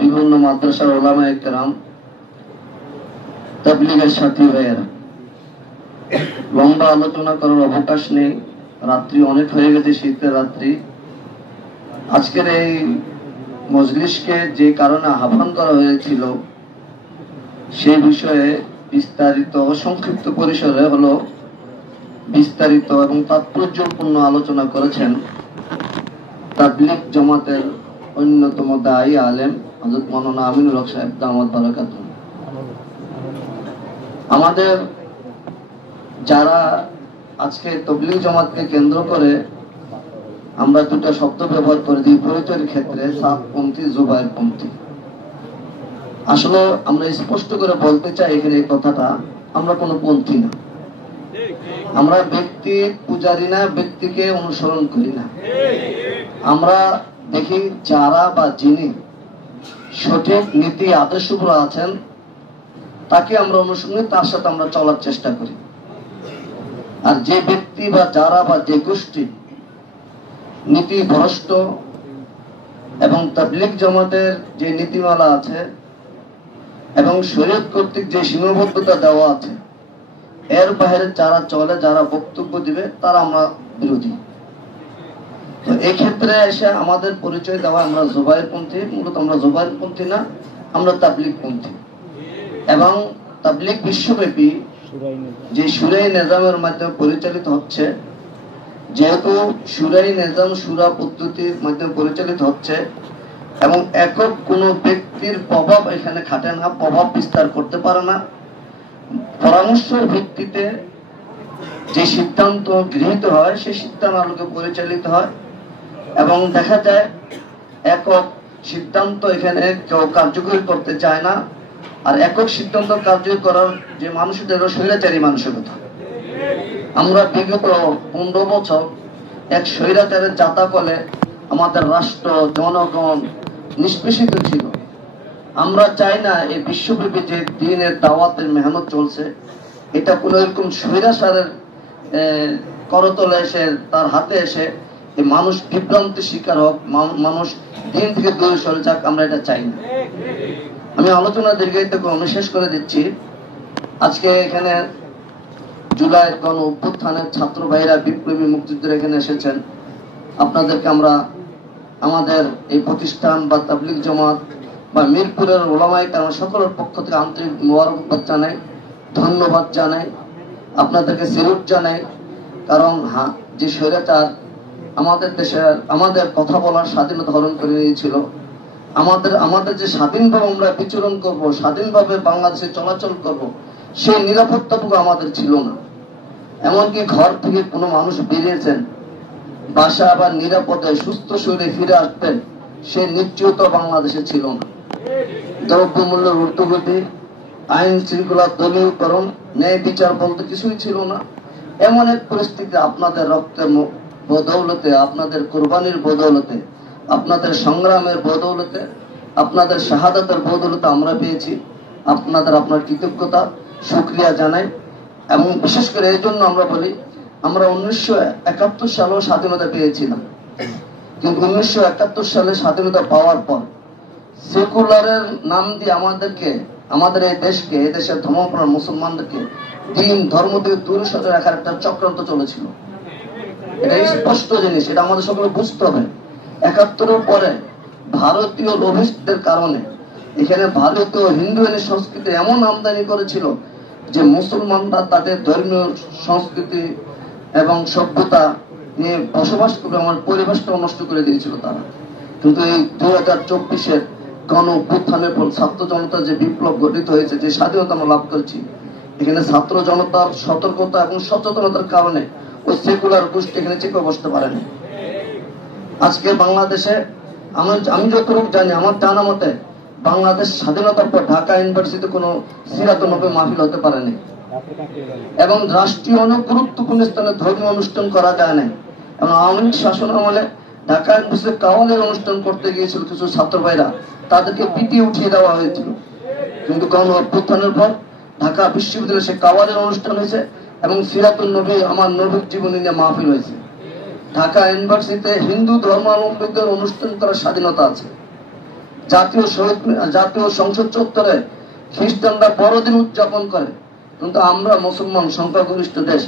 বিভিন্ন মাদ্রাসার ওলামায়ে কেরাম, তাবলীগের সাথী ভাইয়েরা, লম্বা আলোচনা করার অবকাশ নেই, রাত্রি অনেক হয়ে গেছে, শীতের রাত্রি। আজকের এই মজলিসকে যে কারণে আহ্বান করা হয়েছিল সেই বিষয়ে বিস্তারিত সংক্ষিপ্ত পরিসরে হলো বিস্তারিত এবং তাৎপর্যপূর্ণ আলোচনা করেছেন তাবলীগ জামাতের অন্যতম দায়ী আলেম হযরত মাওলানা আমিনুল হক সাহেব দামাত বারাকাতুহু। আমাদের যারা আজকে তাবলীগ জামাতকে কেন্দ্র করে আমরা দুটো শব্দ ব্যবহার করে দিই পরিচয়ের ক্ষেত্রে, সাতপন্থী, জুবায়েরপন্থী। আসলে আমরা স্পষ্ট করে বলতে চাই এখানে এই কথাটা, আমরা কোনো পন্থী না, আমরা ব্যক্তি পূজারি না, ব্যক্তিকে অনুসরণ করি না। আমরা দেখি যারা বা যিনি সঠিক নীতি আদর্শ উপর আছেন তাকে আমরা অনুসরণ করি, তার সাথে আমরা চলার চেষ্টা করি। আর যে ব্যক্তি বা যারা বা যে গোষ্ঠী নীতি ভ্রষ্ট এবং তাবলীগ জামাতের যে নীতিমালা আছে এবং শরীয়ত কর্তৃক যে সীমাবদ্ধতা দেওয়া আছে এর বাইরে যারা চলে, যারা বক্তব্য দিবে, তারা আমরা বিরোধী। তো এই ক্ষেত্রে এসে আমাদের পরিচয় দেওয়া আমরা জুবায়েরপন্থী, মূলত আমরা জুবায়েরপন্থী না, আমরা তাবলীগপন্থী। এবং তাবলীগ বিশ্বব্যাপী যে শুরাই নিজামের মাধ্যমে পরিচালিত হচ্ছে, যেহেতু শুরাই নিজাম শুরা পদ্ধতির মাধ্যমে পরিচালিত হচ্ছে এবং একক কোনো ব্যক্তির প্রভাব এখানে খাটে না, প্রভাব বিস্তার করতে পারে না, পরামর্শের ভিত্তিতে যে সিদ্ধান্ত গৃহীত হয় সেই সিদ্ধান্ত আলোকে পরিচালিত হয় এবং দেখা যায় একক সিদ্ধান্ত এখানে কেউ কার্যকরী করতে চায় না। আর একক সিদ্ধান্ত কার্যকরী করার যে মানুষদের স্বৈরাচারী মানসিকতা। আমরা বিগত 15 বছর এক স্বৈরাচারের জাতাকলে আমাদের রাষ্ট্র, জনগণ নিষ্পেষিত ছিল। আমরা চাই না এই বিশ্বব্যাপী যে দিনের দাওয়াতের মেহনত চলছে এটা কোন এরকম স্বৈরাচারের করতলে এসে, তার হাতে এসে এই মানুষ বিভ্রান্তির শিকার হোক, মানুষ দিন থেকে দূরে সরে যাক, আমরা এটা চাই না। আমি আলোচনা দীর্ঘায়িত আমি শেষ করে দিচ্ছি। আজকে এখানে জুলাই গণ অভ্যুত্থানের ছাত্র ভাইরা, বিপ্লবী মুক্তিযোদ্ধারা এখানে এসেছেন। আপনাদেরকে আমরা আমাদের এই প্রতিষ্ঠান বা তাবলীগ জামাত বা মিরপুরের ওলামায়ে কেরাম সকলের পক্ষ থেকে আন্তরিক মোবারকবাদ জানাই, ধন্যবাদ জানাই, আপনাদেরকে স্যালুট জানাই। কারণ যে স্বৈরাচার আমাদের দেশে আমাদের কথা বলার স্বাধীনতা হরণ করে নিয়েছিল, আমাদের যে স্বাধীনভাবে আমরা বিচরণ করব, স্বাধীনভাবে বাংলাদেশে চলাচল করব, সেই নিরাপত্তাটুকু আমাদের ছিল না। এমনকি ঘর থেকে কোনো মানুষ বেরিয়েছেন, বাসা আবার নিরাপদে সুস্থ শরীরে ফিরে আসতেন, সে নিশ্চয়তা বাংলাদেশে ছিল না। দ্রব্যমূল্যের ঊর্ধ্বগতি, আইন শৃঙ্খলা দলীয়করণ, ন্যায় বিচার বলতে কিছুই ছিল না। এমন এক পরিস্থিতি আপনাদের রক্তের বদৌলতে, আপনাদের কোরবানির বদৌলতে, আপনাদের সংগ্রামের বদৌলতে, আপনাদের শাহাদাতের বদৌলতে আমরা পেয়েছি। আপনার কৃতজ্ঞতা শুকরিয়া জানাই। এবং বিশেষ করে এই জন্য আমরা বলি, আমরা 1971 সালেও স্বাধীনতা পেয়েছিলাম, কিন্তু 1971 সালে স্বাধীনতা পাওয়ার পর সেকুলারের নাম দিয়ে আমাদের এই দেশকে, এই দেশের ধর্মপ্রাণ মুসলমানদেরকে দিন ধর্ম থেকে দূরে সরে রাখার একটা চক্রান্ত চলেছিল। এটা স্পষ্ট জিনিস, এটা আমাদের সকলে বুঝতে হবে। 71-এর পরে ভারতীয় লোভিষ্টদের কারণে এখানে ভারতীয় হিন্দু সংস্কৃতি এমন আমদানি করেছিল যে মুসলমানরা তাদের ধর্মীয় সংস্কৃতি এবং সভ্যতা নিয়ে বসবাস করবে, আমার পরিবেশটা নষ্ট করে দিয়েছিল তারা। কিন্তু এই 2024-এর গণ অভ্যুত্থানের পর ছাত্র জনতার যে বিপ্লব গঠিত হয়েছে, যে স্বাধীনতা আমরা লাভ করেছি, এখানে ছাত্র জনতার সতর্কতা এবং সচেতনতার কারণে ওই সেকুলার গোষ্ঠী এখানে চেপে বসতে পারেনি। আজকে বাংলাদেশে আমি যতটুকু জানি, আমার জানা মতে বাংলাদেশ স্বাধীনতার পর ঢাকা ইউনিভার্সিটিতে কোনো সিরাতুন নবী মাহফিল হতে পারেনি এবং রাষ্ট্রীয় অনেক গুরুত্বপূর্ণ স্থানে ধর্মীয় অনুষ্ঠান করা যায় না। এবং আওয়ামী লীগ শাসন আমলে ঢাকা ইউনিভার্সিটি কাওয়ালের অনুষ্ঠান করতে গিয়েছিল কিছু ছাত্র ভাইরা, তাদেরকে পিটিয়ে উঠিয়ে দেওয়া হয়েছিল। কিন্তু গণ অভ্যুত্থানের পর ঢাকা বিশ্ববিদ্যালয়ে সে কাওয়ালের অনুষ্ঠান হয়েছে এবং সিরাতুন নবী, আমার নবীর জীবনী নিয়ে মাহফিল হয়েছে। ঢাকা ইউনিভার্সিটিতে হিন্দু ধর্মাবলম্বীদের অনুষ্ঠান করার স্বাধীনতা আছে। জাতীয় সংসদ চত্বরে খ্রিস্টানরা বড়দিন উদযাপন করে, কিন্তু আমরা মুসলমান সংখ্যাগরিষ্ঠ দেশ,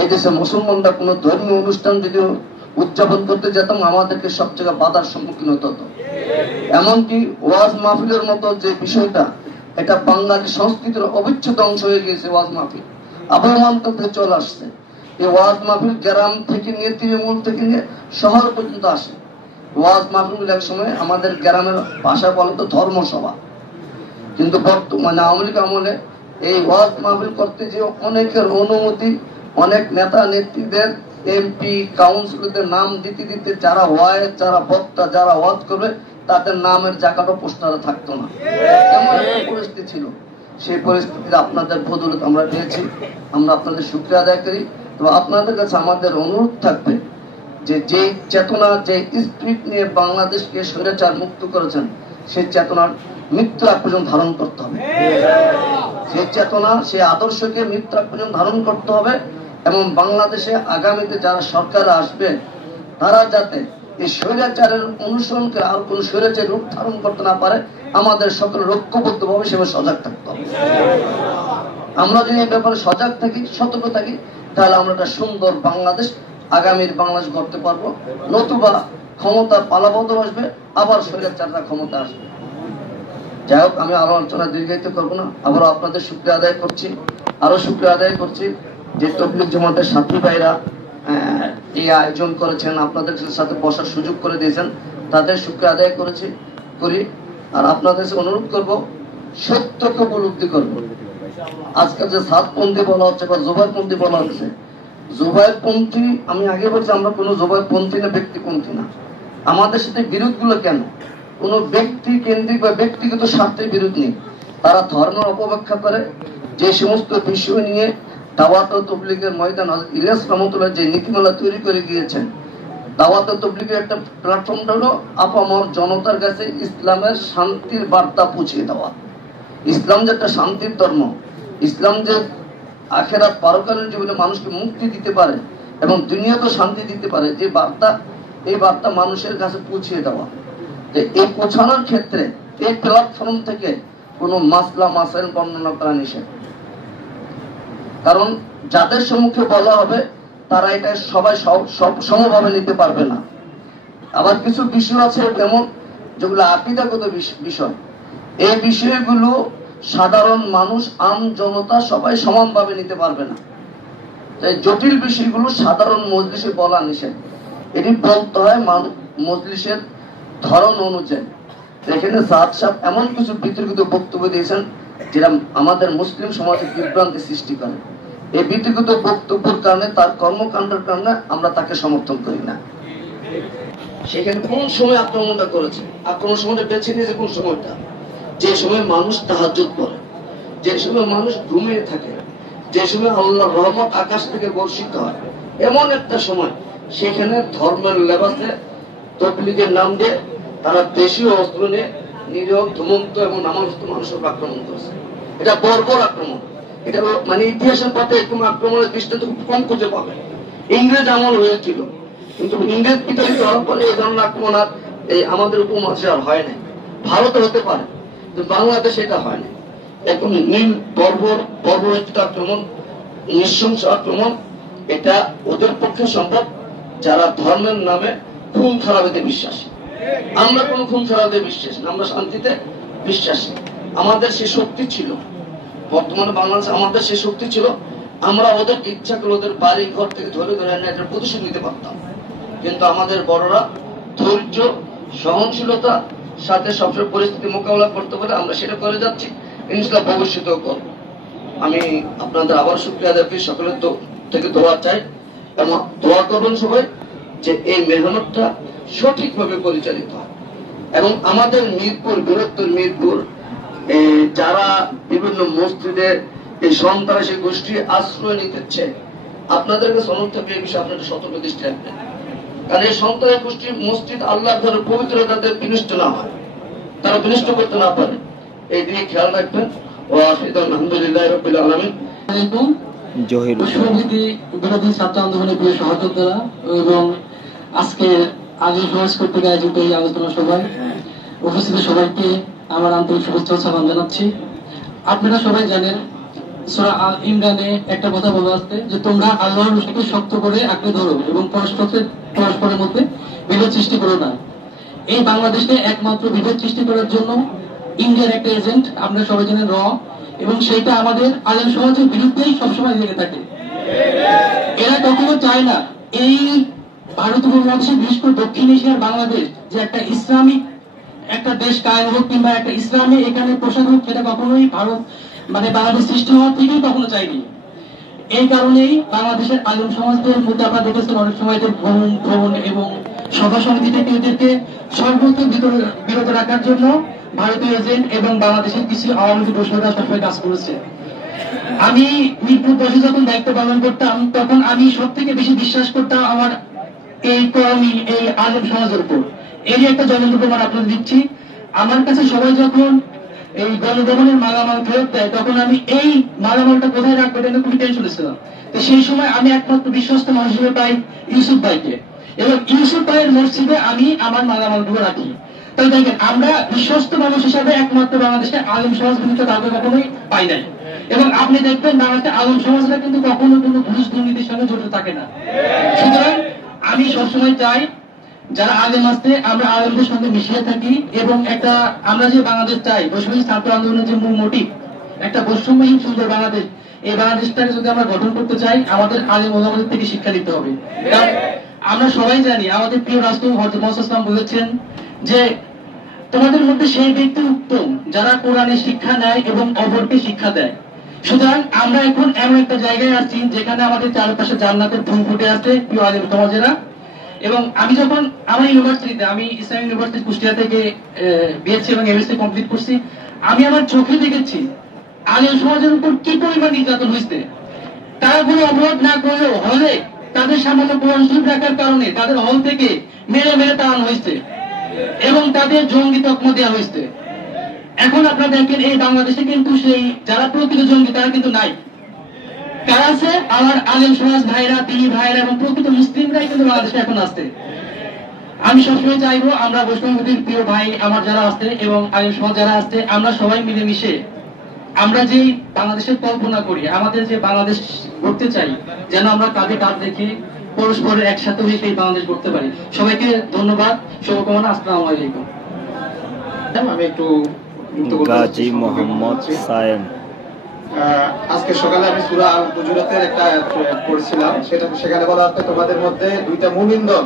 এই দেশে মুসলমানরা কোনো ধর্মীয় অনুষ্ঠান যদি উদযাপন করতে যেতাম আমাদেরকে সব জায়গায় বাধার সম্মুখীন হতে হতো। এমনকি ওয়াজ মাহফিলের মতো যে বিষয়টা, এটা বাঙালি সংস্কৃতির অবিচ্ছেদ্য অংশ হয়ে গিয়েছে। ওয়াজ মাহফিল আবহমান থেকে চলে আসছে। এই ওয়াজ মাহফিল গ্রাম থেকে নিয়ে তৃণমূল থেকে নিয়ে শহর পর্যন্ত আসে। ওয়াজ মাহফিল এক সময় আমাদের গ্রামের ভাষা বলে তো ধর্মসভা, কিন্তু বর্তমানে আওয়ামী লীগ আমলে এই ওয়াজ মাহফিল করতে যে অনেকের অনুমতি, অনেক নেতা নেত্রীদের, এমপি কাউন্সিলরদের নাম দিতে দিতে যারা ওয়াজ, যারা বক্তা, যারা ওয়াজ করবে তাদের নামের জায়গাটা পোস্টারে থাকতো না, এমন একটা পরিস্থিতি ছিল। সেই পরিস্থিতিতে আপনাদের বদৌলত আমরা পেয়েছি, আমরা আপনাদের শুকরিয়া আদায় করি। তো আপনাদের কাছে আমাদের অনুরোধ থাকবে যে যে চেতনা, যে স্পিরিট নিয়ে বাংলাদেশকে স্বৈরাচার মুক্ত করেছেন, সেই চেতনার মৃত্যু আগ পর্যন্ত ধারণ করতে হবে। সেই চেতনা, সেই আদর্শকে মৃত্যু আগ পর্যন্ত ধারণ করতে হবে। এবং বাংলাদেশে আগামীতে যারা সরকার আসবে তারা যাতে এই স্বৈরাচারের অনুসরণকে আর কোন স্বৈরাচারের রূপ ধারণ করতে না পারে, আমাদের সকলের ঐক্যবদ্ধভাবে সেভাবে সজাগ থাকতে হবে। আমরা যদি এই ব্যাপারে সজাগ থাকি, সতর্ক থাকি, তাহলে আমরা একটা সুন্দর বাংলাদেশ, আগামীর বাংলাদেশ গড়তে পারবো। নতুবা ক্ষমতার পালাবদল আসবে, আবার স্বৈরাচাররা ক্ষমতা আসবে। যাই হোক, আমি আরো আলোচনা দীর্ঘায়িত করবো না। আবারও আপনাদের শুকরিয়া আদায় করছি, আরো শুকরিয়া আদায় করছি যে তবলিগ জামাতের সাথী ভাইরা এই আয়োজন করেছেন, আপনাদের সাথে বসার সুযোগ করে দিয়েছেন, তাদের শুকরিয়া আদায় করি। আর আপনাদের অনুরোধ করব, সত্যকে উপলব্ধি করব। আজকাল যে সাতপন্থী বলা হচ্ছে বা জোবাইরপন্থী বলা হচ্ছে, জোবাইরপন্থী, আমি আগে বলছি আমরা কোনো জোবাইরপন্থী না ব্যক্তিপন্থী না। আমাদের সাথে বিরোধগুলো কেন? কোনো ব্যক্তি কেন্দ্রিক বা ব্যক্তিগত স্বার্থের বিরোধ নেই। তারা ধর্মের অপব্যাখ্যা করে। যে সমস্ত বিষয় নিয়ে দাওয়াত ও তাবলীগের ময়দান ইলিয়াস রহমতুল্লাহ যে নীতিমালা তৈরি করে গিয়েছেন, দাওয়াত ও তাবলীগের একটা প্ল্যাটফর্মটা হলো আপামর জনতার কাছে ইসলামের শান্তির বার্তা পৌঁছে দেওয়া। ইসলাম যে একটা শান্তির ধর্ম, ইসলাম যে আখেরাত পারকালীন জীবনে মানুষকে মুক্তি দিতে পারে এবং দুনিয়াতেও শান্তি দিতে পারে, যে বার্তা, এই বার্তা মানুষের কাছে পৌঁছে দেওয়া। এই পৌঁছানোর ক্ষেত্রে এই প্ল্যাটফর্ম থেকে কোনো মাসলা মাসাইল বর্ণনা করা নিষেধ। কারণ যাদের সম্মুখে বলা হবে তারা এটা সবাই সমভাবে নিতে পারবে না। আবার কিছু বিষয় আছে যেমন যেগুলো আকীদাগত বিষয়, এই বিষয়গুলো সাধারণ মানুষ, আম জনতা সবাই সমানভাবে নিতে পারবে না। তাই জটিল বিষয়গুলো সাধারণ মজলিসে বলা নিষেধ। এটি বলতে হয় মজলিসের ধরন অনুযায়ী। এখানে সাদ সাহেব এমন কিছু বিতর্কিত বক্তব্য দিয়েছেন যেটা আমাদের মুসলিম সমাজে বিভ্রান্তি সৃষ্টি করে। এই বিতর্কিত বক্তব্যের কারণে, তার কর্মকাণ্ডের কারণে আমরা তাকে সমর্থন করি না। সেখানে কোন সময় আক্রমণটা করেছে, আক্রমণ সময়টা বেছে নিয়েছে কোন সময়টা? যে সময় মানুষ তাহাজ্জুদ করে, যে সময় মানুষ ঘুমিয়ে থাকে, যে সময় আল্লাহর রহমত আকাশ থেকে বর্ষিত হয়, এমন একটা সময় সেখানে ধর্মের লেবাসে তাবলীগের নাম দিয়ে তারা দেশীয় অস্ত্র নিয়ে নিরীহ, ধুমন্ত এবং নামাজস্থ মানুষের আক্রমণ করেছে। এটা বর্বর আক্রমণ। এটা মানে ইতিহাসের পাতে এরকম আক্রমণের দৃষ্টান্ত খুব কম খুঁজে পাবে। ইংরেজ আমল হয়েছিল, কিন্তু ইংরেজ বিতাড়িত হওয়ার পরে এই ধরনের আক্রমণ আর এই আমাদের উপমহাদেশে আর হয় নাই। ভারতে হতে পারে, কিন্তু বাংলাদেশে এটা হয় না। এখন নীল বর্বরিত আক্রমণ, নৃশংস আক্রমণ, এটা ওদের পক্ষে সম্ভব যারা ধর্মের নামে খুন খারাপিতে বিশ্বাসী। আমরা কোন খুন খারাপিতে বিশ্বাসী না, আমরা শান্তিতে বিশ্বাসী। আমাদের সে শক্তি ছিল, বর্তমানে বাংলাদেশে আমাদের সে শক্তি ছিল, আমরা ওদের ইচ্ছা করে ওদের বাড়ি ঘর থেকে ধরে ধরে এনে একটা প্রতিশোধ নিতে পারতাম। কিন্তু আমাদের বড়রা ধৈর্য, সহনশীলতা সাথে সবসময় পরিস্থিতি মোকাবেলা করতে পারে, আমরা সেটা করে যাচ্ছি, ইনশাআল্লাহ ভবিষ্যতেও করব। আমি আপনাদের আবার শুকরিয়া আদায় করি, সকলের থেকে দোয়া চাই এবং দোয়া করবেন সবাই যে এই মেহনতটা সঠিকভাবে পরিচালিত হয়। এবং আমাদের মিরপুর, বৃহত্তর মিরপুর, যারা বিভিন্ন মসজিদে এই সন্ত্রাসী গোষ্ঠী আশ্রয় নিতেছে, আপনাদের কাছে অনুরোধ থাকবে এই বিষয়ে আপনাদের সতর্ক দৃষ্টি রাখবেন। কারণ এই সন্ত্রাসী গোষ্ঠী মসজিদ, আল্লাহর ঘরের পবিত্রতাদের বিনষ্ট না হয়, তারা বিনষ্ট করতে না পারে, এই দিকে খেয়াল রাখবেন। ও আলহামদুলিল্লাহ রাব্বিল আলামিন। বিরোধী ছাত্র আন্দোলনের প্রিয় সহযোদ্ধারা এবং আজকে আগে সমাজ কর্তৃক আয়োজিত এই আলোচনা সভায় উপস্থিত সবাইকে আমার আন্তরিক শুভেচ্ছা সালাম জানাচ্ছি। আপনারা সবাই জানেন সূরা আল ইমরানে একটা কথা বলা আছে যে তোমরা আল্লাহর রশিকে শক্ত করে আঁকড়ে ধরো এবং পরস্পরের মধ্যে বিভেদ সৃষ্টি করো না। এই বাংলাদেশে একমাত্র বিভেদ সৃষ্টি করার জন্য ইন্ডিয়ার একটা এজেন্ট, আপনারা সবাই জানেন, র, এবং সেটা আমাদের আলেম সমাজের বিরুদ্ধেই সবসময় লেগে থাকে। এরা কখনো চায় না এই ভারত উপমহাদেশের, বিশেষ করে দক্ষিণ এশিয়ার বাংলাদেশ যে একটা ইসলামিক একটা দেশ কায়েম হোক কিংবা একটা ইসলামে এখানে প্রসার হোক, সেটা কখনোই ভারত বাংলাদেশ সৃষ্টি হওয়ার থেকেই কখনো চাইনি। এই কারণেই বাংলাদেশের আলেম সমাজদের মধ্যে আপনারা দেখেছেন অনেক সময় এদের ভ্রমণ এবং সভা সমিতি থেকে এদেরকে সর্বোচ্চ বিরত রাখার জন্য ভারতীয় এজেন্ট এবং বাংলাদেশের কিছু আওয়ামী লীগ দোসররা সবসময় কাজ করেছে। আমি মিরপুর 10 যখন দায়িত্ব পালন করতাম তখন আমি সব থেকে বেশি বিশ্বাস করতাম আমার এই কওমি এই আলেম সমাজের উপর। এরই একটা জ্বলন্ত প্রমাণ আপনাদের দিচ্ছি। আমার কাছে সবাই যখন এই গণভবনের মালামাল ফেরত দেয় তখন আমি এই মালামালটা কোথায় রাখবো এটা খুবই টেনশনে ছিলাম। তো সেই সময় আমি একমাত্র বিশ্বস্ত মানুষ হিসেবে পাই ইউসুফ ভাইকে, এবং ইউসুফ ভাইয়ের মসজিদে আমি আমার মালামালগুলো রাখি। তাই দেখেন, আমরা বিশ্বস্ত মানুষ হিসাবে একমাত্র বাংলাদেশে আলেম সমাজ কিন্তু কাউকে কখনোই পাই নাই। এবং আপনি দেখবেন বাংলাদেশের আলেম সমাজরা কিন্তু কখনো কোনো ঘুষ দুর্নীতির সঙ্গে জড়িত থাকে না। সুতরাং আমি সবসময় চাই যারা আলেম আছে আমরা আলেমদের সঙ্গে মিশিয়ে থাকি, এবং একটা আমরা যে বাংলাদেশ চাই, বৈষম্য ছাত্র আন্দোলনের যে মূল মোটিভ একটা বৈষম্যহীন সুন্দর বাংলাদেশ, এই বাংলাদেশটাকে যদি আমরা গঠন করতে চাই আমাদের আলেম ওলামাদের থেকে শিক্ষা নিতে হবে। কারণ আমরা সবাই জানি আমাদের প্রিয় রাসূল হযরত মুহাম্মদ সাল্লাল্লাহু আলাইহি ওয়াসাল্লাম বলেছেন যে তোমাদের মধ্যে সেই ব্যক্তি উত্তম যারা কোরআনের শিক্ষা নেয় এবং অপরকে শিক্ষা দেয়। সুতরাং আমরা এখন এমন একটা জায়গায় আছি যেখানে আমাদের চারপাশে জান্নাতের ফুল ফুটে আছে প্রিয় আলেম সমাজেরা। এবং আমি যখন আমার ইউনিভার্সিটিতে, আমি ইসলামিক ইউনিভার্সিটি কুষ্টিয়া থেকে বিএসসি এবং এমএসসি কমপ্লিট করছি, আমি আমার চোখে দেখেছি আলেম সমাজের উপর কি পরিমাণ নির্যাতন হয়েছে। তারা কোনো অপরাধ না করলেও হলে তাদের সামান্য কোরআন শরীফ রাখার কারণে তাদের হল থেকে মেরে মেরে তাড়ানো হয়েছে এবং তাদের জঙ্গি তকমা দেওয়া হয়েছে। এখন আপনারা দেখেন এই বাংলাদেশে কিন্তু সেই যারা প্রকৃত জঙ্গি তারা কিন্তু নাই। কারা আছে? আমার আলেম সমাজ ভাইরা, দিনী ভাইরা এবং প্রকৃত মুসলিমরাই কিন্তু বাংলাদেশে এখন আসছে। আমি সবসময় চাইবো আমরা বৈষ্ণবীর প্রিয় ভাই আমার যারা আছে এবং আলেম সমাজ যারা আছে আমরা সবাই মিলেমিশে আমরা যে বাংলাদেশের কল্পনা করি, আমাদের যে বাংলাদেশ গড়তে চাই, যেন আমরা কাঁধে কাঁধ রেখে পরস্পরের একসাথে হয়ে সেই বাংলাদেশ গড়তে পারি। সবাইকে ধন্যবাদ, শুভকামনা, আসসালামু আলাইকুম। আমি একটু গাজী মোহাম্মদ সায়েম। আজকে সকালে আমি সূরা হুজুরাতের একটা পড়ছিলাম, সেখানে বলা হচ্ছে তোমাদের মধ্যে দুইটা মুমিন দল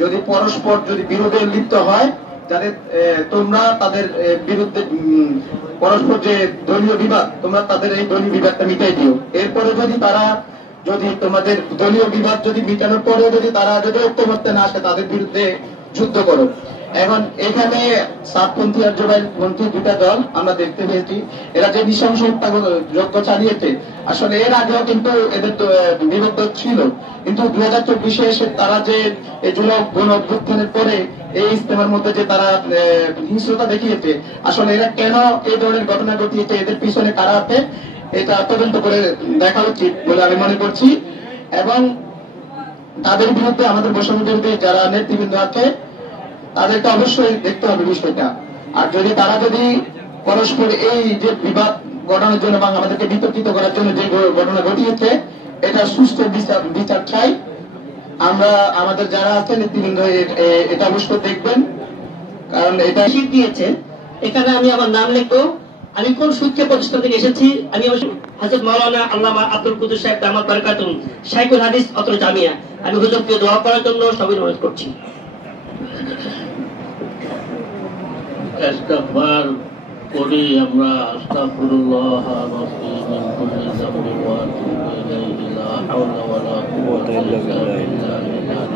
যদি পরস্পর যদি বিরোধে লিপ্ত হয়, যাদের তোমরা তাদের বিরুদ্ধে পরস্পর যে দলীয় বিবাদ তোমরা তাদের এই দলীয় বিবাদটা মিটাই দিও। এরপরে যদি তোমাদের দলীয় বিবাদ যদি মিটানোর পরেও যদি তারা যদি ঐক্যমত্যে না আসে তাদের বিরুদ্ধে যুদ্ধ করো। এখন এখানে সাতপন্থী আর জোবাইরপন্থী দুটা দল আমরা দেখতে পেয়েছি, এরা যে নৃশংস হত্যাযজ্ঞ চালিয়েছে আসলে এর আগেও কিন্তু এদের বিরুদ্ধ ছিল, কিন্তু 2024-এ এসে তারা যে এই গণ অভ্যুত্থানের পরে এই ইজতেমার মধ্যে যে তারা হিংস্রতা দেখিয়েছে, আসলে এরা কেন এই ধরনের ঘটনা ঘটিয়েছে, এদের পিছনে কারা আছে এটা তদন্ত করে দেখা উচিত বলে আমি মনে করছি। এবং তাদের বিরুদ্ধে আমাদের বৈষম্য বিরোধী যারা নেতৃবৃন্দ আছে তাদেরকে অবশ্যই দেখতে হবে বিষয়টা। আর তারা যদি পরস্পর এই যে বিবাদ ঘটানোর জন্য বা আমাদেরকে বিতর্কিত করার জন্য যে ঘটনা ঘটিয়েছে এটা সুস্থ বিচার চাই। আমরা আমাদের যারা আছে নেতৃবৃন্দ এটা অবশ্যই দেখবেন, কারণ এটা দিয়েছে। এখানে আমি আমার নাম লিখবো, আমি কোন শিক্ষা প্রতিষ্ঠান থেকে এসেছি। আমি হযরত মাওলানা আল্লামা আব্দুল কুদ্দুস সাহেব দামাত বারাকাতুহু শাইখুল হাদিস অত্র জামিয়া, আমি হুজুরকে দোয়া করার জন্য সবাই অনুরোধ করছি। ইস্তিগফার করি আমরা, আস্তাগফিরুল্লাহ মিন কুল্লি যামবিন ওয়া আতুবু ইলাইহি, লা হাওলা ওয়া লা কুওয়াতা ইল্লা বিল্লাহ।